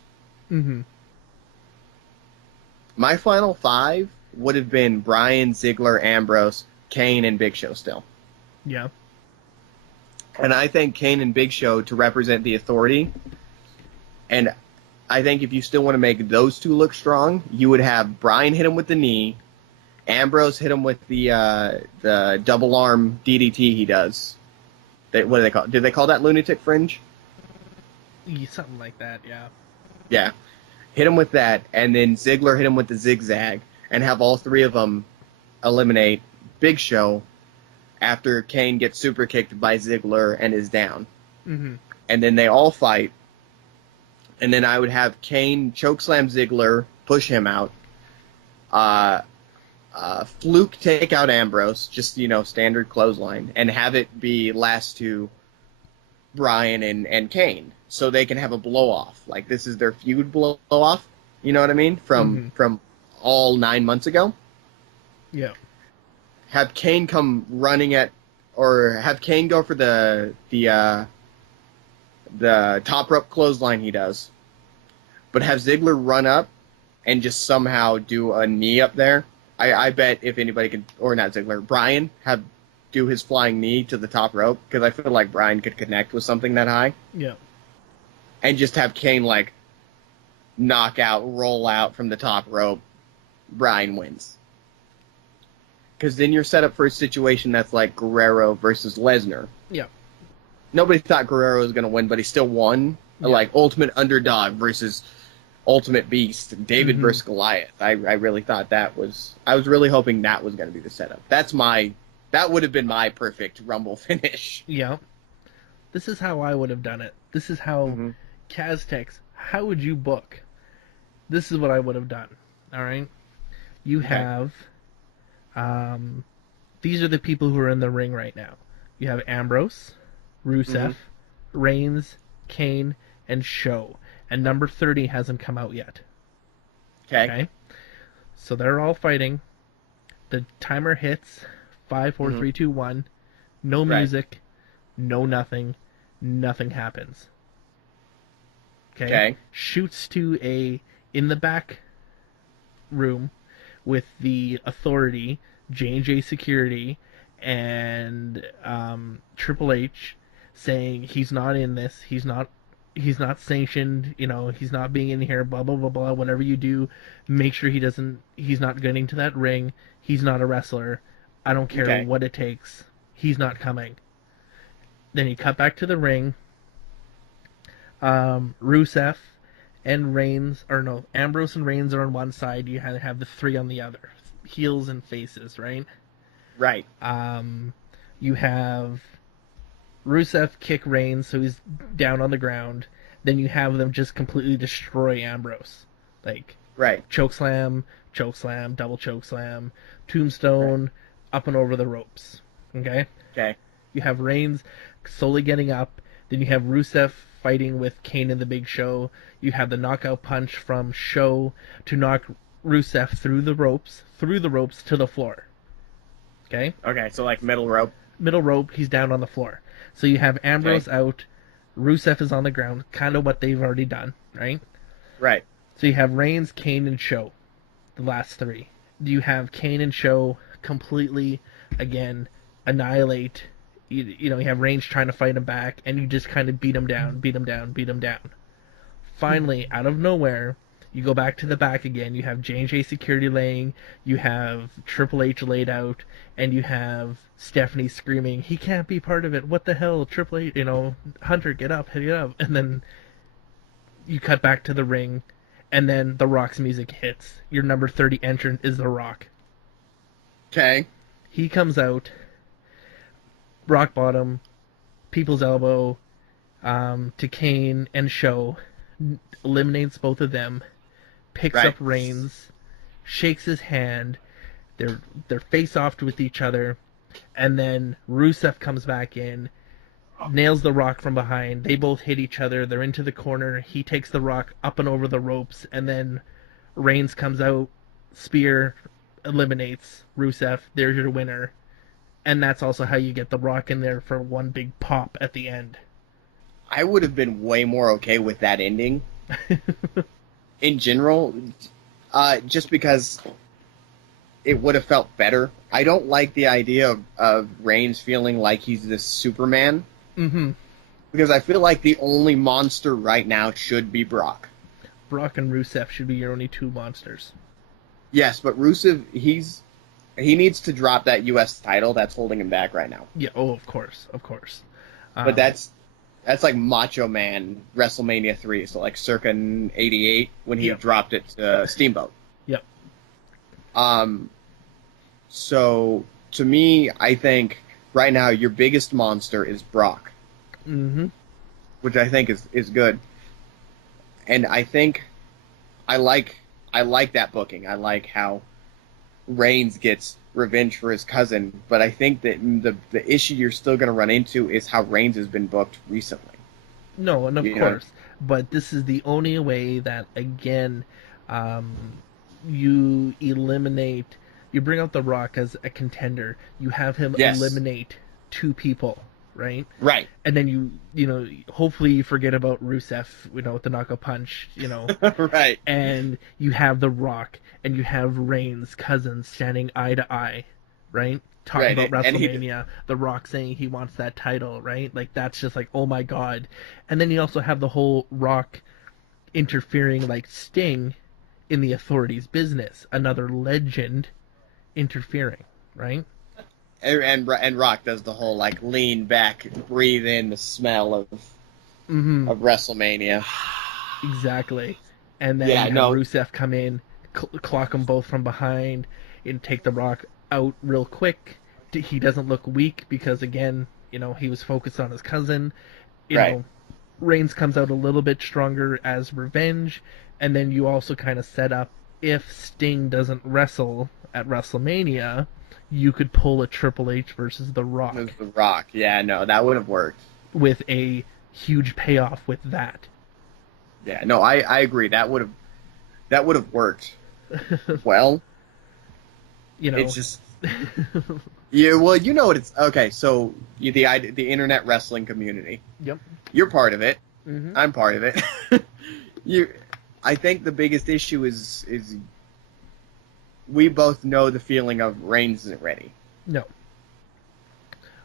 Mm-hmm. My final 5 would have been Bryan, Ziggler, Ambrose, Kane, and Big Show still. Yeah. And I think Kane and Big Show to represent the Authority. And I think if you still want to make those two look strong, you would have Bryan hit him with the knee, Ambrose hit him with the double arm DDT he does. What do they call? Did they call that lunatic fringe? Something like that, yeah. Yeah, hit him with that, and then Ziggler hit him with the zigzag, and have all 3 of them eliminate Big Show after Kane gets super kicked by Ziggler and is down. Mm-hmm. And then they all fight, and then I would have Kane chokeslam Ziggler, push him out. Fluke take out Ambrose, just, standard clothesline, and have it be last to Bryan and Kane, so they can have a blow-off. Like, this is their feud blow-off, you know what I mean? From all 9 months ago. Yeah. Have Kane come running or have Kane go for the top rope clothesline he does, but have Ziggler run up and just somehow do a knee up there. I bet if anybody could, or not Ziggler, Bryan, do his flying knee to the top rope, because I feel like Bryan could connect with something that high. Yeah. And just have Kane, knock out, roll out from the top rope. Bryan wins. Because then you're set up for a situation that's like Guerrero versus Lesnar. Yeah. Nobody thought Guerrero was going to win, but he still won. Yeah. Like Ultimate Underdog versus Ultimate Beast, David versus Goliath. I really thought I was really hoping that was going to be the setup. That would have been my perfect Rumble finish. Yeah. This is how I would have done it. This is how Kaztex, how would you book? This is what I would have done. All right? You have, these are the people who are in the ring right now. You have Ambrose, Rusev, Reigns, Kane, and Show. And number 30 hasn't come out yet. Okay? So they're all fighting. The timer hits. 5, 4, 3, 2, 1. No music. No nothing. Nothing happens. Okay? Shoots to in the back room with the Authority, J&J Security, and Triple H saying he's not in this. He's not sanctioned, he's not being in here, blah, blah, blah, blah. Whatever you do, make sure he's not getting to that ring. He's not a wrestler. I don't care what it takes. He's not coming. Then you cut back to the ring. Rusev and Reigns, Ambrose and Reigns are on one side. You have the 3 on the other. Heels and faces, right? Right. You have Rusev kick Reigns, so he's down on the ground. Then you have them just completely destroy Ambrose. Chokeslam, double chokeslam, tombstone, up and over the ropes. Okay? Okay. You have Reigns slowly getting up. Then you have Rusev fighting with Kane and the Big Show. You have the knockout punch from Show to knock Rusev through the ropes to the floor. Okay? Okay, so middle rope. Middle rope, he's down on the floor. So you have Ambrose out, Rusev is on the ground, kind of what they've already done, right? Right. So you have Reigns, Kane, and Show, the last 3. You have Kane and Show completely, again, annihilate. You have Reigns trying to fight him back, and you just kind of beat him down. Finally, out of nowhere, you go back to the back again. You have J&J Security laying, you have Triple H laid out, and you have Stephanie screaming, "He can't be part of it. What the hell, Triple H? Hunter, get up, get up!" And then you cut back to the ring, and then The Rock's music hits. Your number 30 entrant is The Rock. Okay. He comes out, rock bottom, people's elbow, to Kane and Show, eliminates both of them, picks up Reigns, shakes his hand, they're face off with each other, and then Rusev comes back in, nails The Rock from behind. They both hit each other. They're into the corner. He takes The Rock up and over the ropes, and then Reigns comes out, spear, eliminates Rusev. There's your winner. And that's also how you get The Rock in there for one big pop at the end. I would have been way more okay with that ending in general, just because it would have felt better. I don't like the idea of Reigns feeling like he's this Superman. Mm-hmm. Because I feel like the only monster right now should be Brock. Brock and Rusev should be your only two monsters. Yes, but Rusev, he needs to drop that U.S. title. That's holding him back right now. Yeah. Oh, of course. But that's like Macho Man WrestleMania 3, so like circa '88 when he dropped it to Steamboat. Yep. So to me, I think right now your biggest monster is Brock. Mm-hmm. Which I think is good. And I think I like that booking. I like how Reigns gets revenge for his cousin, but I think that the issue you're still going to run into is how Reigns has been booked recently. No, and of course, but this is the only way that, again, you bring out The Rock as a contender, you have him eliminate two people, right? Right. And then you hopefully you forget about Rusev, with the knockout punch, Right. And you have The Rock and you have Reigns' cousins standing eye to eye, right? Talking about WrestleMania, The Rock saying he wants that title, right? Like, that's just like, oh my god. And then you also have the whole Rock interfering like Sting in the Authority's business, another legend interfering, right? And Rock does the whole like lean back, breathe in the smell of WrestleMania. Exactly. And then have Rusev come in, clock them both from behind, and take The Rock out real quick. He doesn't look weak because, again, he was focused on his cousin. You know, Reigns comes out a little bit stronger as revenge, and then you also kind of set up, if Sting doesn't wrestle at WrestleMania, you could pull a Triple H versus The Rock. The Rock, yeah, no, that would have worked. With a huge payoff with that. Yeah, no, I agree. That would have worked. Well, it's just yeah. Well, you know what it's okay. So the internet wrestling community. Yep. You're part of it. Mm-hmm. I'm part of it. I think the biggest issue is we both know the feeling of Reigns isn't ready. No.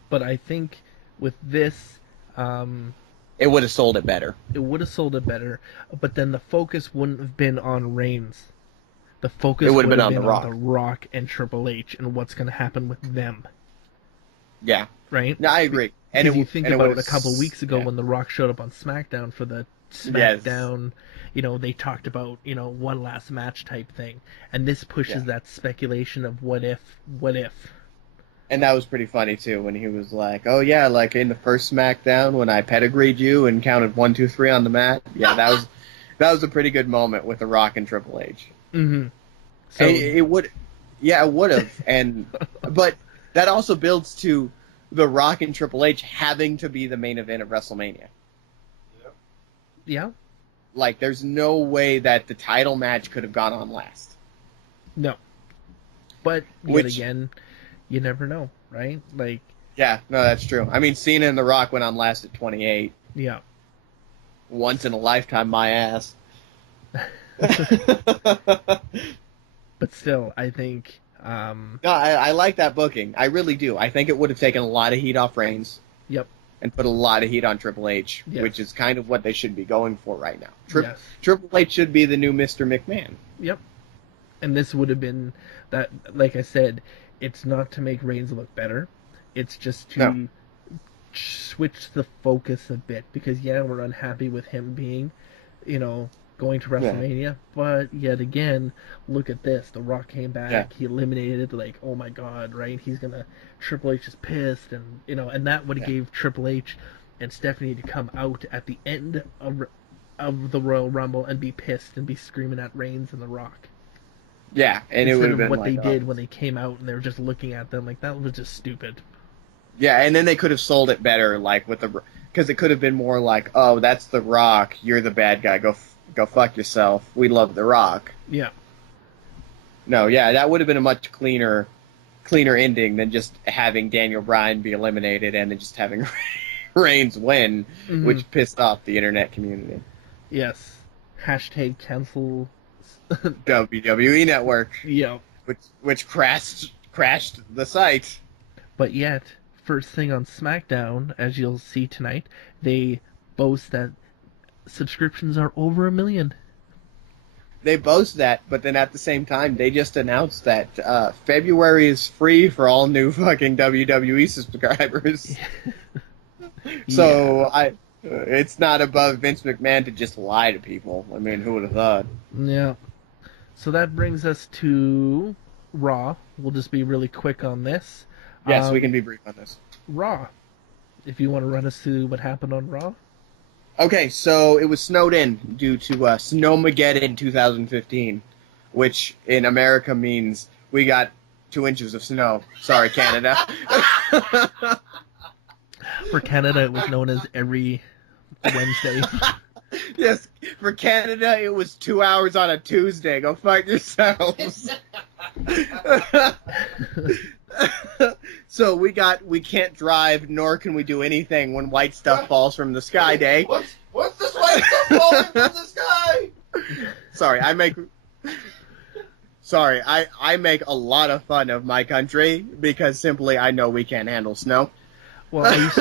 But I think with this, it would have sold it better. It would have sold it better, but then the focus wouldn't have been on Reigns. The focus would have been on The Rock and Triple H and what's going to happen with them. Yeah. Right? No, I agree. And if you think about it, a couple weeks ago when The Rock showed up on SmackDown for the SmackDown, they talked about, one last match type thing. And this pushes that speculation of what if. And that was pretty funny, too, when he was like, oh, yeah, like in the first SmackDown when I pedigreed you and counted 1, 2, 3 on the mat. Yeah, that was a pretty good moment with The Rock and Triple H. Mm-hmm. So it would have. But that also builds to The Rock and Triple H having to be the main event of WrestleMania. Yeah. Like, there's no way that the title match could have gone on last. No. But, yet again, you never know, right? Like. Yeah, no, that's true. I mean, Cena and The Rock went on last at 28. Yeah. Once in a lifetime, my ass. But still, I think. No, I like that booking. I really do. I think it would have taken a lot of heat off Reigns. Yep. And put a lot of heat on Triple H, which is kind of what they should be going for right now. Triple H should be the new Mr. McMahon. Yep. And this would have been that, like I said, it's not to make Reigns look better. It's just to switch the focus a bit. Because, we're unhappy with him being, going to WrestleMania. But yet again, look at this. The Rock came back. He eliminated, oh my God, right? Triple H is pissed. And, and that would have gave Triple H and Stephanie to come out at the end of the Royal Rumble and be pissed and be screaming at Reigns and The Rock. Yeah, and instead it would have been what they did when they came out and they were just looking at them like that was just stupid. Yeah, and then they could have sold it better, because it could have been more like, oh, that's The Rock, you're the bad guy, go fuck yourself. We love The Rock. Yeah. No, that would have been a much cleaner cleaner ending than just having Daniel Bryan be eliminated and then just having Reigns win, which pissed off the internet community. Yes. Hashtag cancel WWE Network. Yep. Which crashed the site. But yet, first thing on SmackDown, as you'll see tonight, they boast that subscriptions are over 1 million. They boast that, but then at the same time, they just announced that February is free for all new fucking WWE subscribers. So it's not above Vince McMahon to just lie to people. I mean, who would have thought? Yeah. So that brings us to Raw. We'll just be really quick on this. Yes, we can be brief on this. Raw. If you want to run us through what happened on Raw. Okay, so it was snowed in due to Snowmageddon 2015, which in America means we got 2 inches of snow. Sorry, Canada. For Canada, it was known as every Wednesday. Yes, for Canada, it was 2 hours on a Tuesday. Go fuck yourselves. So we can't drive, nor can we do anything when white stuff falls from the sky day. What's this white stuff falling from the sky? Sorry, I make a lot of fun of my country because simply I know we can't handle snow. Well,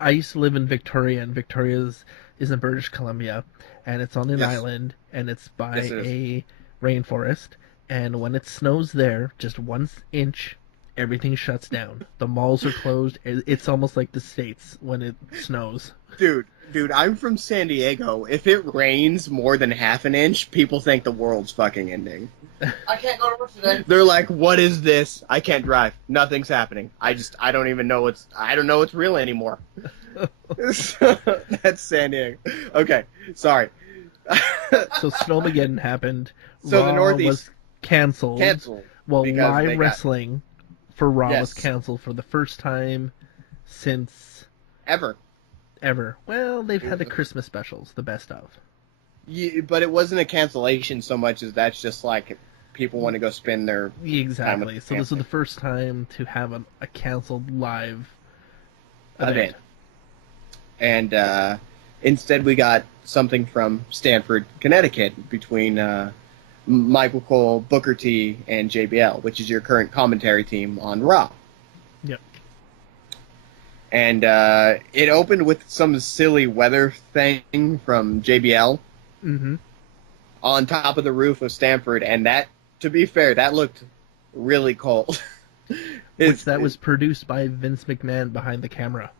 I used to live in Victoria, and Victoria is in British Columbia, and it's on an island, and it's by a rainforest, and when it snows there, just 1 inch, everything shuts down. The malls are closed. It's almost like the States when it snows. Dude, I'm from San Diego. If it rains more than half an inch, people think the world's fucking ending. I can't go to work today. They're like, what is this? I can't drive. Nothing's happening. I don't even know I don't know it's real anymore. That's San Diego. Okay, sorry. So Snowmageddon happened. So Raw the Northeast was canceled. Well, live wrestling for Raw was canceled for the first time since ever. Well, they've had the Christmas specials, the best of. Yeah, but it wasn't a cancellation so much as that's just like people want to go spend their Exactly. time with So this was the first time to have a canceled live event. And instead we got something from Stamford, Connecticut between Michael Cole, Booker T, and JBL, which is your current commentary team on Raw. Yep. And it opened with some silly weather thing from JBL on top of the roof of Stamford, and that, to be fair, that looked really cold. That was produced by Vince McMahon behind the camera.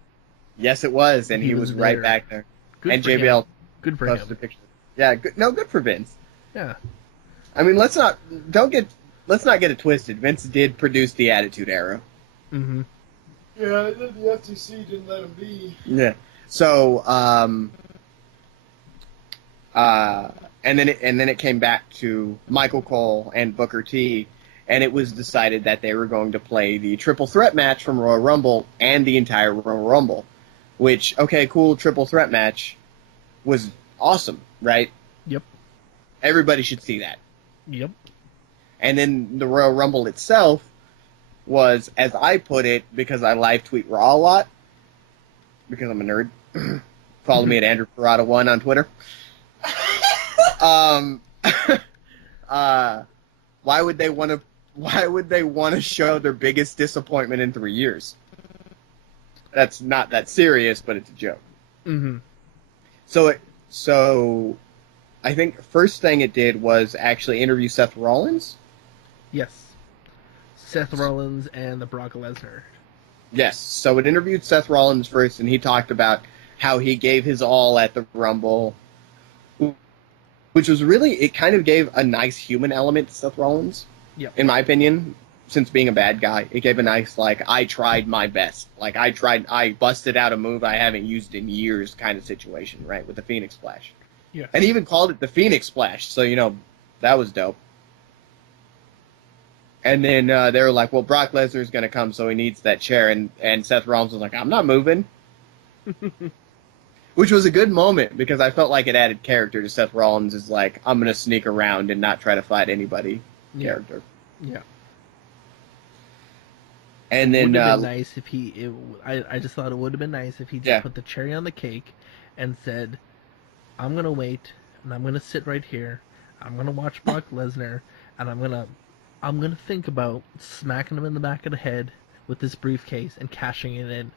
Yes, it was, and he was right back there. Good and for JBL him. Good for him. posted a picture. Yeah, good for Vince. Yeah. I mean, let's not get it twisted. Vince did produce the Attitude Era. Mm-hmm. Yeah, the FTC didn't let him be. Yeah. So, and then it came back to Michael Cole and Booker T, and it was decided that they were going to play the triple threat match from Royal Rumble and the entire Royal Rumble, which, okay, cool, triple threat match was awesome, right? Yep. Everybody should see that. Yep. And then the Royal Rumble itself was, as I put it, because I live tweet Raw a lot, because I'm a nerd. Follow me at Andrew Parada1 on Twitter. Why would they want to show their biggest disappointment in 3 years? That's not that serious, but it's a joke. Mm-hmm. So I think first thing it did was actually interview Seth Rollins. Yes. Seth Rollins and the Brock Lesnar. Yes. So it interviewed Seth Rollins first, and he talked about how he gave his all at the Rumble, which was really, it kind of gave a nice human element to Seth Rollins. Yep. In my opinion, since being a bad guy, it gave a nice, like, I tried my best. Like, I busted out a move I haven't used in years kind of situation, right, with the Phoenix Splash. Yeah. And he even called it the Phoenix Splash, so, that was dope. And then they were like, well, Brock Lesnar's going to come, so he needs that chair. And Seth Rollins was like, I'm not moving. Which was a good moment, because I felt like it added character to Seth Rollins' is like, I'm going to sneak around and not try to fight anybody character. Yeah. And It then would have been nice if I just thought it would have been nice if he just Yeah. put the cherry on the cake and said, "I'm gonna wait and I'm gonna sit right here. I'm gonna watch Brock Lesnar and I'm gonna think about smacking him in the back of the head with this briefcase and cashing it in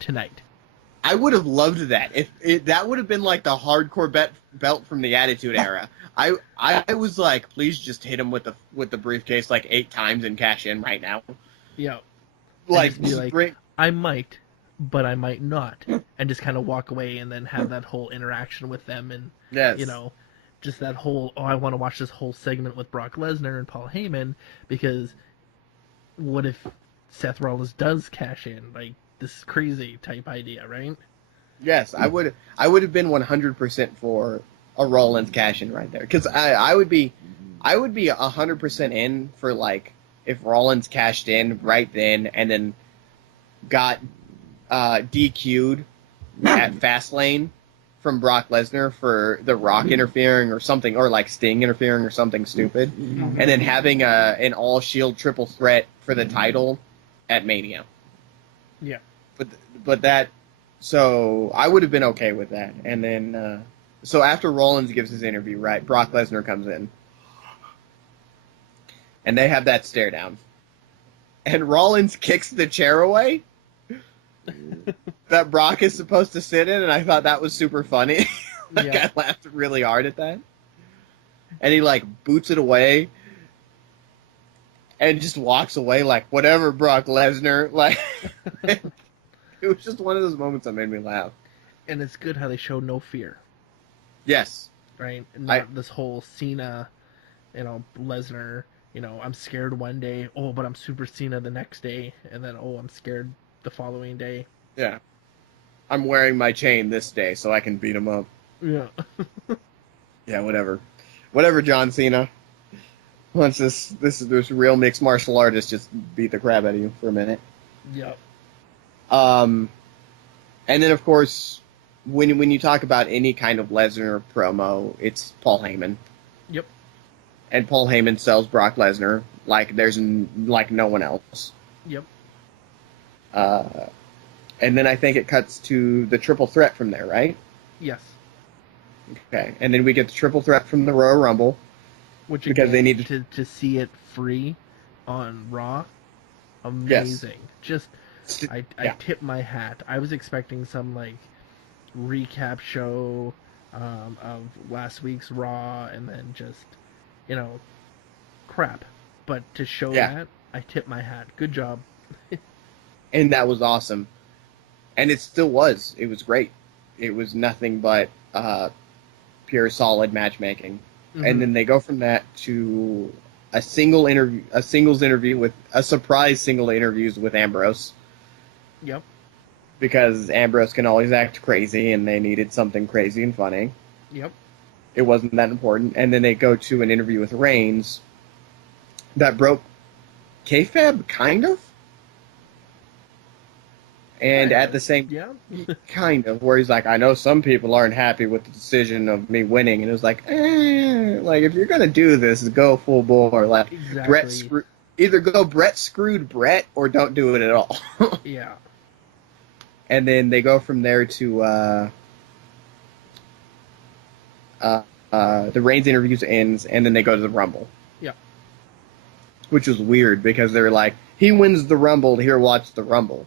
tonight." I would have loved that. That would have been like the hardcore belt from the Attitude Era. I was like, please just hit him with the briefcase like 8 times and cash in right now. Yeah. Like, Just be like, bring, I might, but I might not, and just kind of walk away and then have that whole interaction with them, and yes, just that whole I want to watch this whole segment with Brock Lesnar and Paul Heyman, because what if Seth Rollins does cash in? Like, this is crazy type idea, right? yes, I would have been 100% for a Rollins cash in right there, because I would be 100% in for, like, if Rollins cashed in right then and then got DQ'd at Fastlane from Brock Lesnar for The Rock interfering or something, or like Sting interfering or something stupid, and then having an all-Shield triple threat for the title at Mania. Yeah. But that, so I would have been okay with that. And then, so after Rollins gives his interview, right, Brock Lesnar comes in. And they have that stare down. And Rollins kicks the chair away that Brock is supposed to sit in, and I thought that was super funny. I laughed really hard at that. And he, like, boots it away and just walks away like, whatever, Brock Lesnar. Like, it was just one of those moments that made me laugh. And it's good how they show no fear. Yes. Right? Not this whole Cena, Lesnar, I'm scared one day, but I'm Super Cena the next day, and then, I'm scared the following day. Yeah. I'm wearing my chain this day so I can beat him up. Yeah. Yeah, whatever. Whatever, John Cena. Once this real mixed martial artist just beat the crap out of you for a minute. Yep. And then, of course, when you talk about any kind of Lesnar promo, it's Paul Heyman. Yep. And Paul Heyman sells Brock Lesnar like there's like no one else. Yep. And then I think it cuts to the triple threat from there, right? Yes. Okay. And then we get the triple threat from the Royal Rumble. Which, because again, they need to see it free on Raw, amazing. Yes. Just, I tip my hat. I was expecting some, like, recap show of last week's Raw, and then just, crap. But to show that, I tip my hat. Good job. And that was awesome. And it still was. It was great. It was nothing but pure solid matchmaking. Mm-hmm. And then they go from that to a singles interview with a surprise single interviews with Ambrose. Yep. Because Ambrose can always act crazy, and they needed something crazy and funny. Yep. It wasn't that important. And then they go to an interview with Reigns that broke kayfabe, kind of. And at the same, kind of, where he's like, I know some people aren't happy with the decision of me winning, and it was like, like if you're gonna do this, go full bore, like exactly. Either go Brett screwed Brett, or don't do it at all. Yeah. And then they go from there to the Reigns interviews ends, and then they go to the Rumble. Yeah. Which was weird because they're like, he wins the Rumble, here watch the Rumble.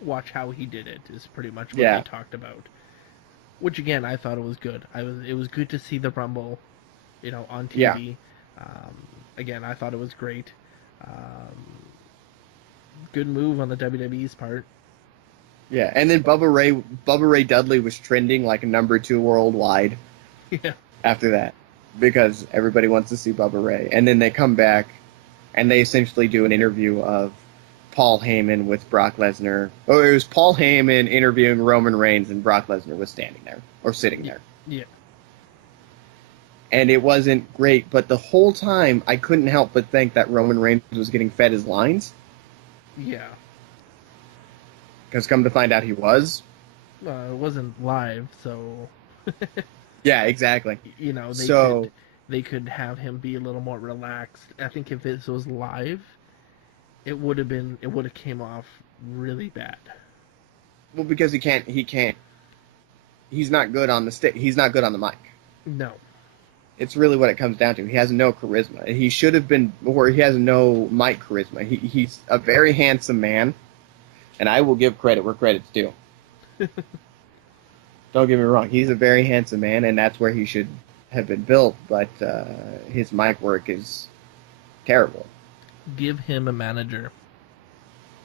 Watch how he did it is pretty much what they talked about. Which, again, I thought it was good. It was good to see the Rumble, on TV. Yeah. Again, I thought it was great. Good move on the WWE's part. Yeah, and then Bubba Ray Dudley was trending like number 2 worldwide. Yeah. After that, because everybody wants to see Bubba Ray, and then they come back, and they essentially do an interview of Paul Heyman with Brock Lesnar. Oh, it was Paul Heyman interviewing Roman Reigns, and Brock Lesnar was standing there or sitting there. Yeah. And it wasn't great, but the whole time I couldn't help but think that Roman Reigns was getting fed his lines. Yeah. Because come to find out he was. It wasn't live, so... Yeah, exactly. They could have him be a little more relaxed. I think if this was live, it would have came off really bad. Well, because he can't. He's not good on the stick. He's not good on the mic. No. It's really what it comes down to. He has no charisma. He should have been, or he has no mic charisma. He's a very handsome man, and I will give credit where credit's due. Don't get me wrong. He's a very handsome man, and that's where he should have been built, but his mic work is terrible. Give him a manager.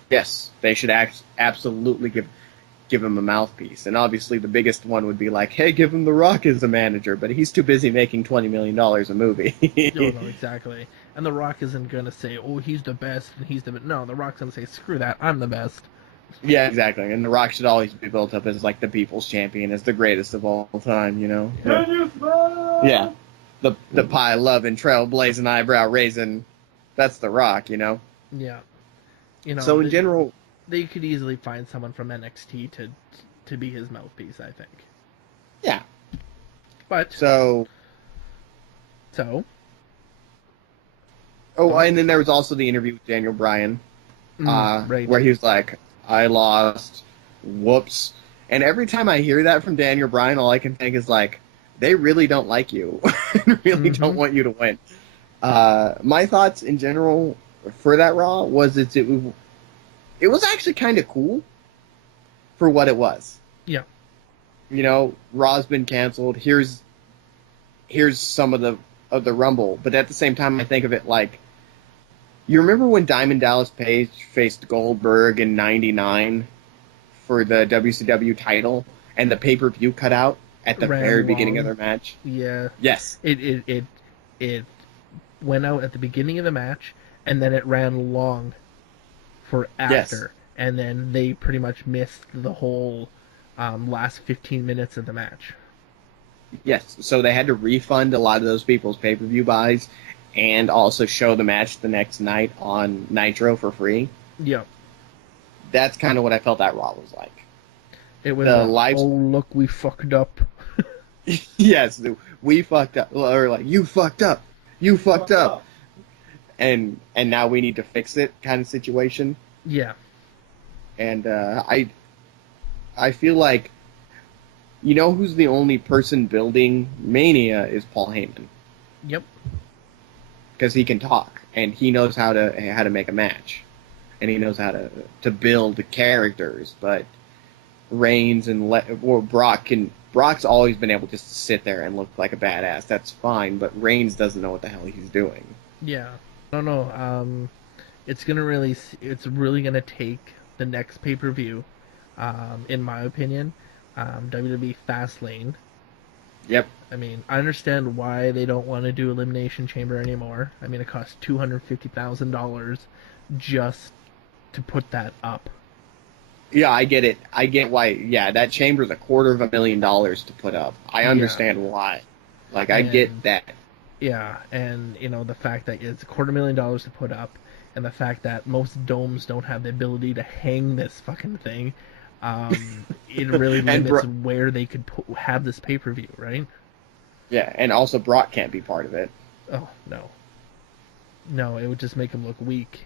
Yes, they should absolutely give him a mouthpiece. And obviously the biggest one would be like, hey, give him The Rock as a manager, but he's too busy making $20 million a movie. No, exactly. And The Rock isn't going to say, oh, he's the best, and he's the best. No, The Rock's going to say, screw that, I'm the best. Yeah, exactly. And The Rock should always be built up as like the people's champion, as the greatest of all time, you know? Can you smell? Yeah. The pie loving, trailblazing, eyebrow raising, that's The Rock, you know? Yeah. You know, So in general... They could easily find someone from NXT to be his mouthpiece, I think. Yeah. But... So... Oh, and then there was also the interview with Daniel Bryan, right. where he was like, I lost, whoops. And every time I hear that from Daniel Bryan, all I can think is like, they really don't like you. Really don't want you to win. My thoughts in general for that Raw was it was actually kind of cool for what it was. Yeah. You know, Raw's been canceled. Here's some of the Rumble, but at the same time, I think of it like, you remember when Diamond Dallas Page faced Goldberg in '99 for the WCW title, and the pay-per-view cut out at the very beginning of their match? Yeah. Yes. It went out at the beginning of the match, and then it ran long for after. Yes. And then they pretty much missed the whole last 15 minutes of the match. Yes, so they had to refund a lot of those people's pay-per-view buys and also show the match the next night on Nitro for free. Yeah. That's kind of what I felt that Raw was like. It was oh, look, we fucked up. Yes, we fucked up. Or like, you fucked up. You fucked up. And now we need to fix it kind of situation. Yeah. And I feel like, you know who's the only person building Mania is Paul Heyman. Yep. Because he can talk, and he knows how to make a match, and he knows how to build characters. But Reigns and Brock's always been able just to sit there and look like a badass. That's fine, but Reigns doesn't know what the hell he's doing. Yeah. I don't know. It's really gonna take the next pay-per-view, in my opinion. WWE Fastlane. Yep. I mean, I understand why they don't want to do Elimination Chamber anymore. I mean, it costs $250,000 just to put that up. Yeah, I get it. I get why. Yeah, that chamber's $250,000 to put up. I understand why. Like, I get that. Yeah, and, you know, the fact that it's $250,000 to put up, and the fact that most domes don't have the ability to hang this fucking thing, it really limits where they could have this pay-per-view, right? Yeah, and also Brock can't be part of it. Oh, no. No, it would just make him look weak.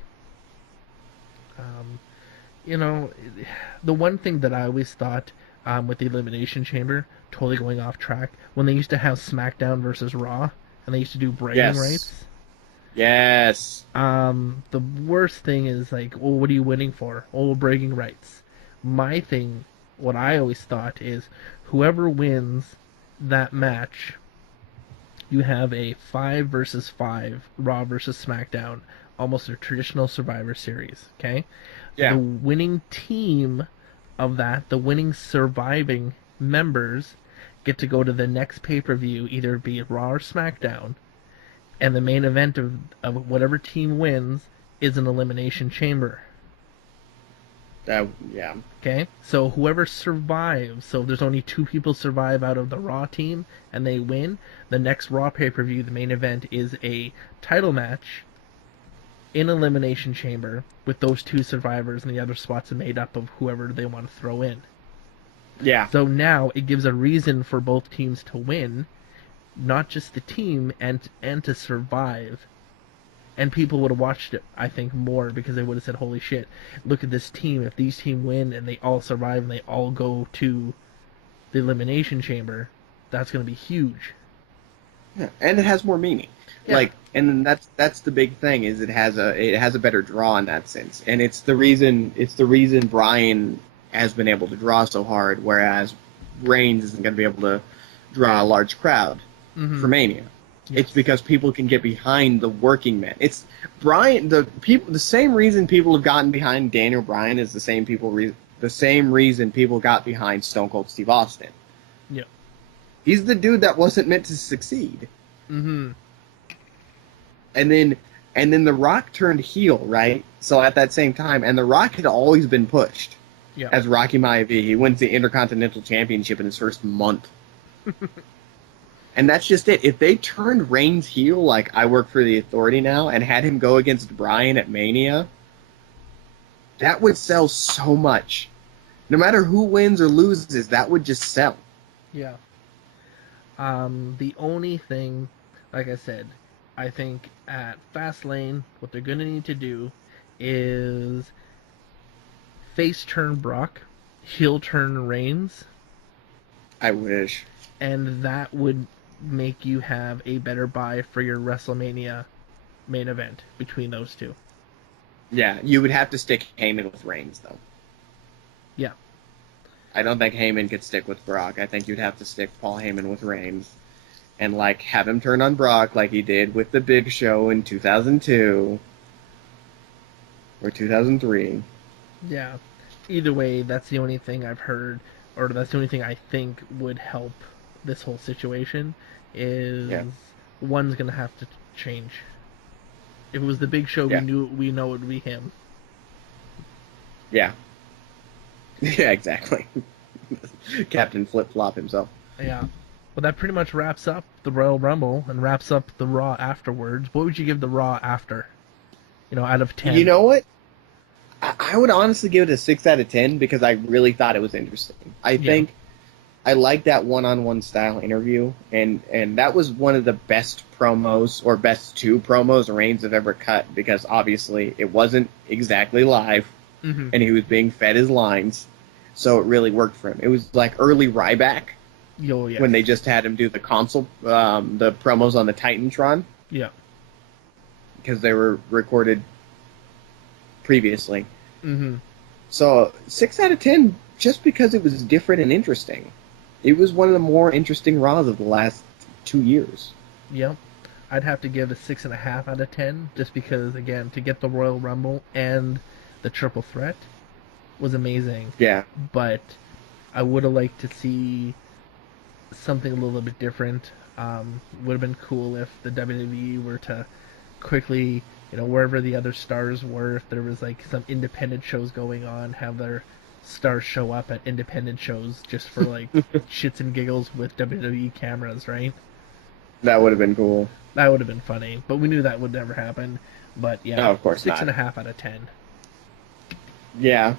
You know, the one thing that I always thought with the Elimination Chamber, totally going off track, when they used to have SmackDown versus Raw, and they used to do bragging rights. Yes. The worst thing is like, well, what are you winning for? Oh, bragging rights. My thing, what I always thought is, whoever wins that match, you have a 5 versus 5 Raw versus SmackDown, almost a traditional Survivor Series, okay? Yeah. The winning team of that, the winning surviving members, get to go to the next pay-per-view, either be Raw or SmackDown, and the main event of whatever team wins is an Elimination Chamber. Yeah. Okay, so whoever survives, so if there's only 2 people survive out of the Raw team and they win, the next Raw pay-per-view, the main event, is a title match in Elimination Chamber with those 2 survivors, and the other spots are made up of whoever they want to throw in. Yeah. So now it gives a reason for both teams to win, not just the team, and to survive. And people would have watched it, I think, more because they would have said, holy shit, look at this team. If these team win and they all survive and they all go to the Elimination Chamber, that's going to be huge. Yeah, and it has more meaning. Yeah. And that's the big thing is it has a better draw in that sense, and it's the reason Brian has been able to draw so hard, whereas Reigns isn't going to be able to draw a large crowd for Mania. Yes. It's because people can get behind the working men. It's Brian. The same reason people have gotten behind Daniel Bryan is the same reason people got behind Stone Cold Steve Austin. Yeah. He's the dude that wasn't meant to succeed. Mm-hmm. And then The Rock turned heel, right? So at that same time, and The Rock had always been pushed as Rocky Maivia. He wins the Intercontinental Championship in his first month. And that's just it. If they turned Reigns heel, like I work for the Authority now, and had him go against Bryan at Mania, that would sell so much. No matter who wins or loses, that would just sell. Yeah. The only thing, like I said, I think at Fastlane, what they're going to need to do is face turn Brock, heel turn Reigns. I wish. And that would make you have a better buy for your WrestleMania main event between those two. Yeah, you would have to stick Heyman with Reigns, though. Yeah. I don't think Heyman could stick with Brock. I think you'd have to stick Paul Heyman with Reigns. And, like, have him turn on Brock like he did with the Big Show in 2002. Or 2003. Yeah. Either way, that's the only thing I've heard, or that's the only thing I think would help this whole situation, is one's going to have to change. If it was the Big Show, we know it would be him. Yeah. Yeah, exactly. Captain Flip Flop himself. Yeah. Well, that pretty much wraps up the Royal Rumble and wraps up the Raw afterwards. What would you give the Raw after? Out of 10? You know what? I would honestly give it a 6 out of 10 because I really thought it was interesting. I think I like that one-on-one style interview, and that was one of the best promos, or best 2 promos Reigns have ever cut, because obviously it wasn't exactly live, and he was being fed his lines, so it really worked for him. It was like early Ryback, when they just had him do the console, the promos on the Titantron. Yeah. Because they were recorded previously. Mm-hmm. So 6 out of 10, just because it was different and interesting. It was one of the more interesting Raws of the last 2 years. Yep. I'd have to give a 6.5 out of 10, just because, again, to get the Royal Rumble and the Triple Threat was amazing. Yeah. But I would have liked to see something a little bit different. Would have been cool if the WWE were to quickly, wherever the other stars were, if there was like some independent shows going on, have their stars show up at independent shows just for like shits and giggles with WWE cameras, right? That would have been cool. That would have been funny, but we knew that would never happen. But yeah, no, of course 6.5 out of 10. Yeah,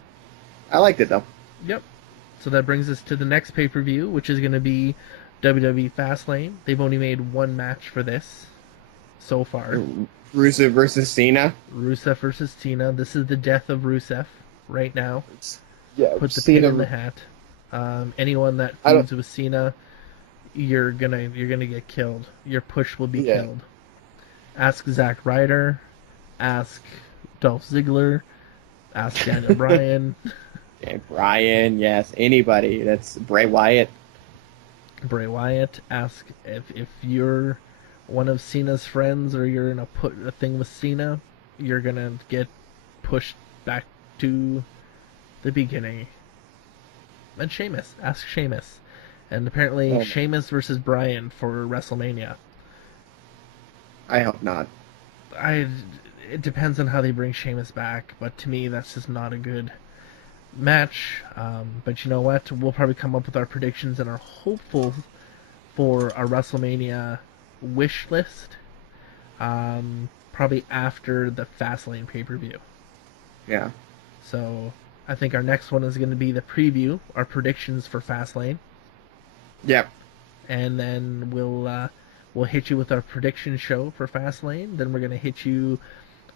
I liked it though. Yep. So that brings us to the next pay-per-view, which is going to be WWE Fastlane. They've only made one match for this so far. Rusev versus Cena. Rusev versus Cena. This is the death of Rusev right now. Yeah, put the pin in the hat. Anyone that feuds with Cena, you're gonna get killed. Your push will be killed. Ask Zack Ryder. Ask Dolph Ziggler. Ask Daniel Bryan. Bryan, yes, anybody. That's Bray Wyatt. Bray Wyatt. Ask if you're one of Cena's friends, or you're in a thing with Cena, you're gonna get pushed back to the beginning. And Sheamus. Ask Sheamus. And apparently Sheamus versus Bryan for WrestleMania. I hope not. It depends on how they bring Sheamus back, but to me that's just not a good match. But you know what? We'll probably come up with our predictions and are hopeful for a WrestleMania wish list. Probably after the Fastlane pay-per-view. Yeah. So I think our next one is going to be the preview, our predictions for Fastlane. Yep. And then we'll We'll hit you with our prediction show for Fastlane. Then we're going to hit you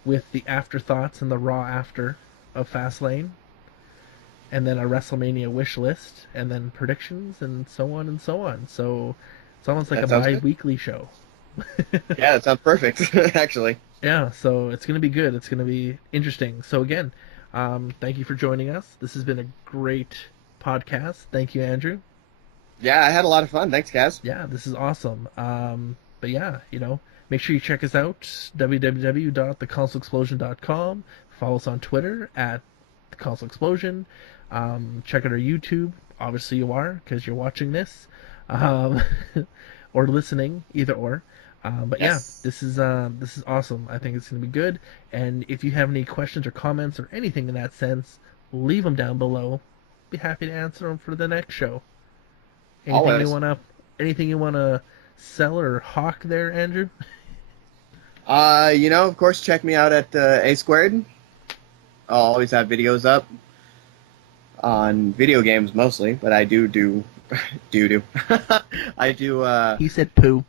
with the afterthoughts and the raw after of Fastlane. And then a WrestleMania wish list. And then predictions and so on and so on. So it's almost like That a sounds good. bi-weekly show. Yeah, that sounds perfect, actually. Yeah, so it's going to be good. It's going to be interesting. So again, thank you for joining us. This has been a great podcast. Thank you, Andrew. Yeah, I had a lot of fun. Thanks, Kaz. Yeah, this is awesome. But yeah, make sure you check us out, www.theconsoleexplosion.com. Follow us on Twitter at theconsoleexplosion. Check out our YouTube. Obviously you are, because you're watching this. Or listening, either or. But Yes. yeah, this is awesome. I think it's going to be good. And if you have any questions or comments or anything in that sense, leave them down below. Be happy to answer them for the next show. Always. Anything you wanna sell or hawk there, Andrew? Of course, check me out at A Squared. I'll always have videos up on video games mostly, but I do I do. He said poo.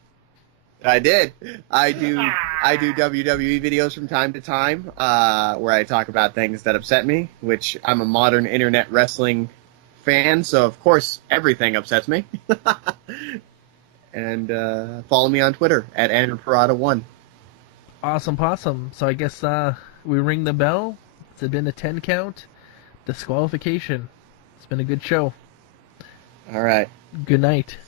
I did. I do WWE videos from time to time, where I talk about things that upset me, which I'm a modern internet wrestling fan, so of course everything upsets me. And follow me on Twitter at AndrewParada1. Awesome possum. So I guess we ring the bell. It's been a 10 count. Disqualification. It's been a good show. All right. Good night.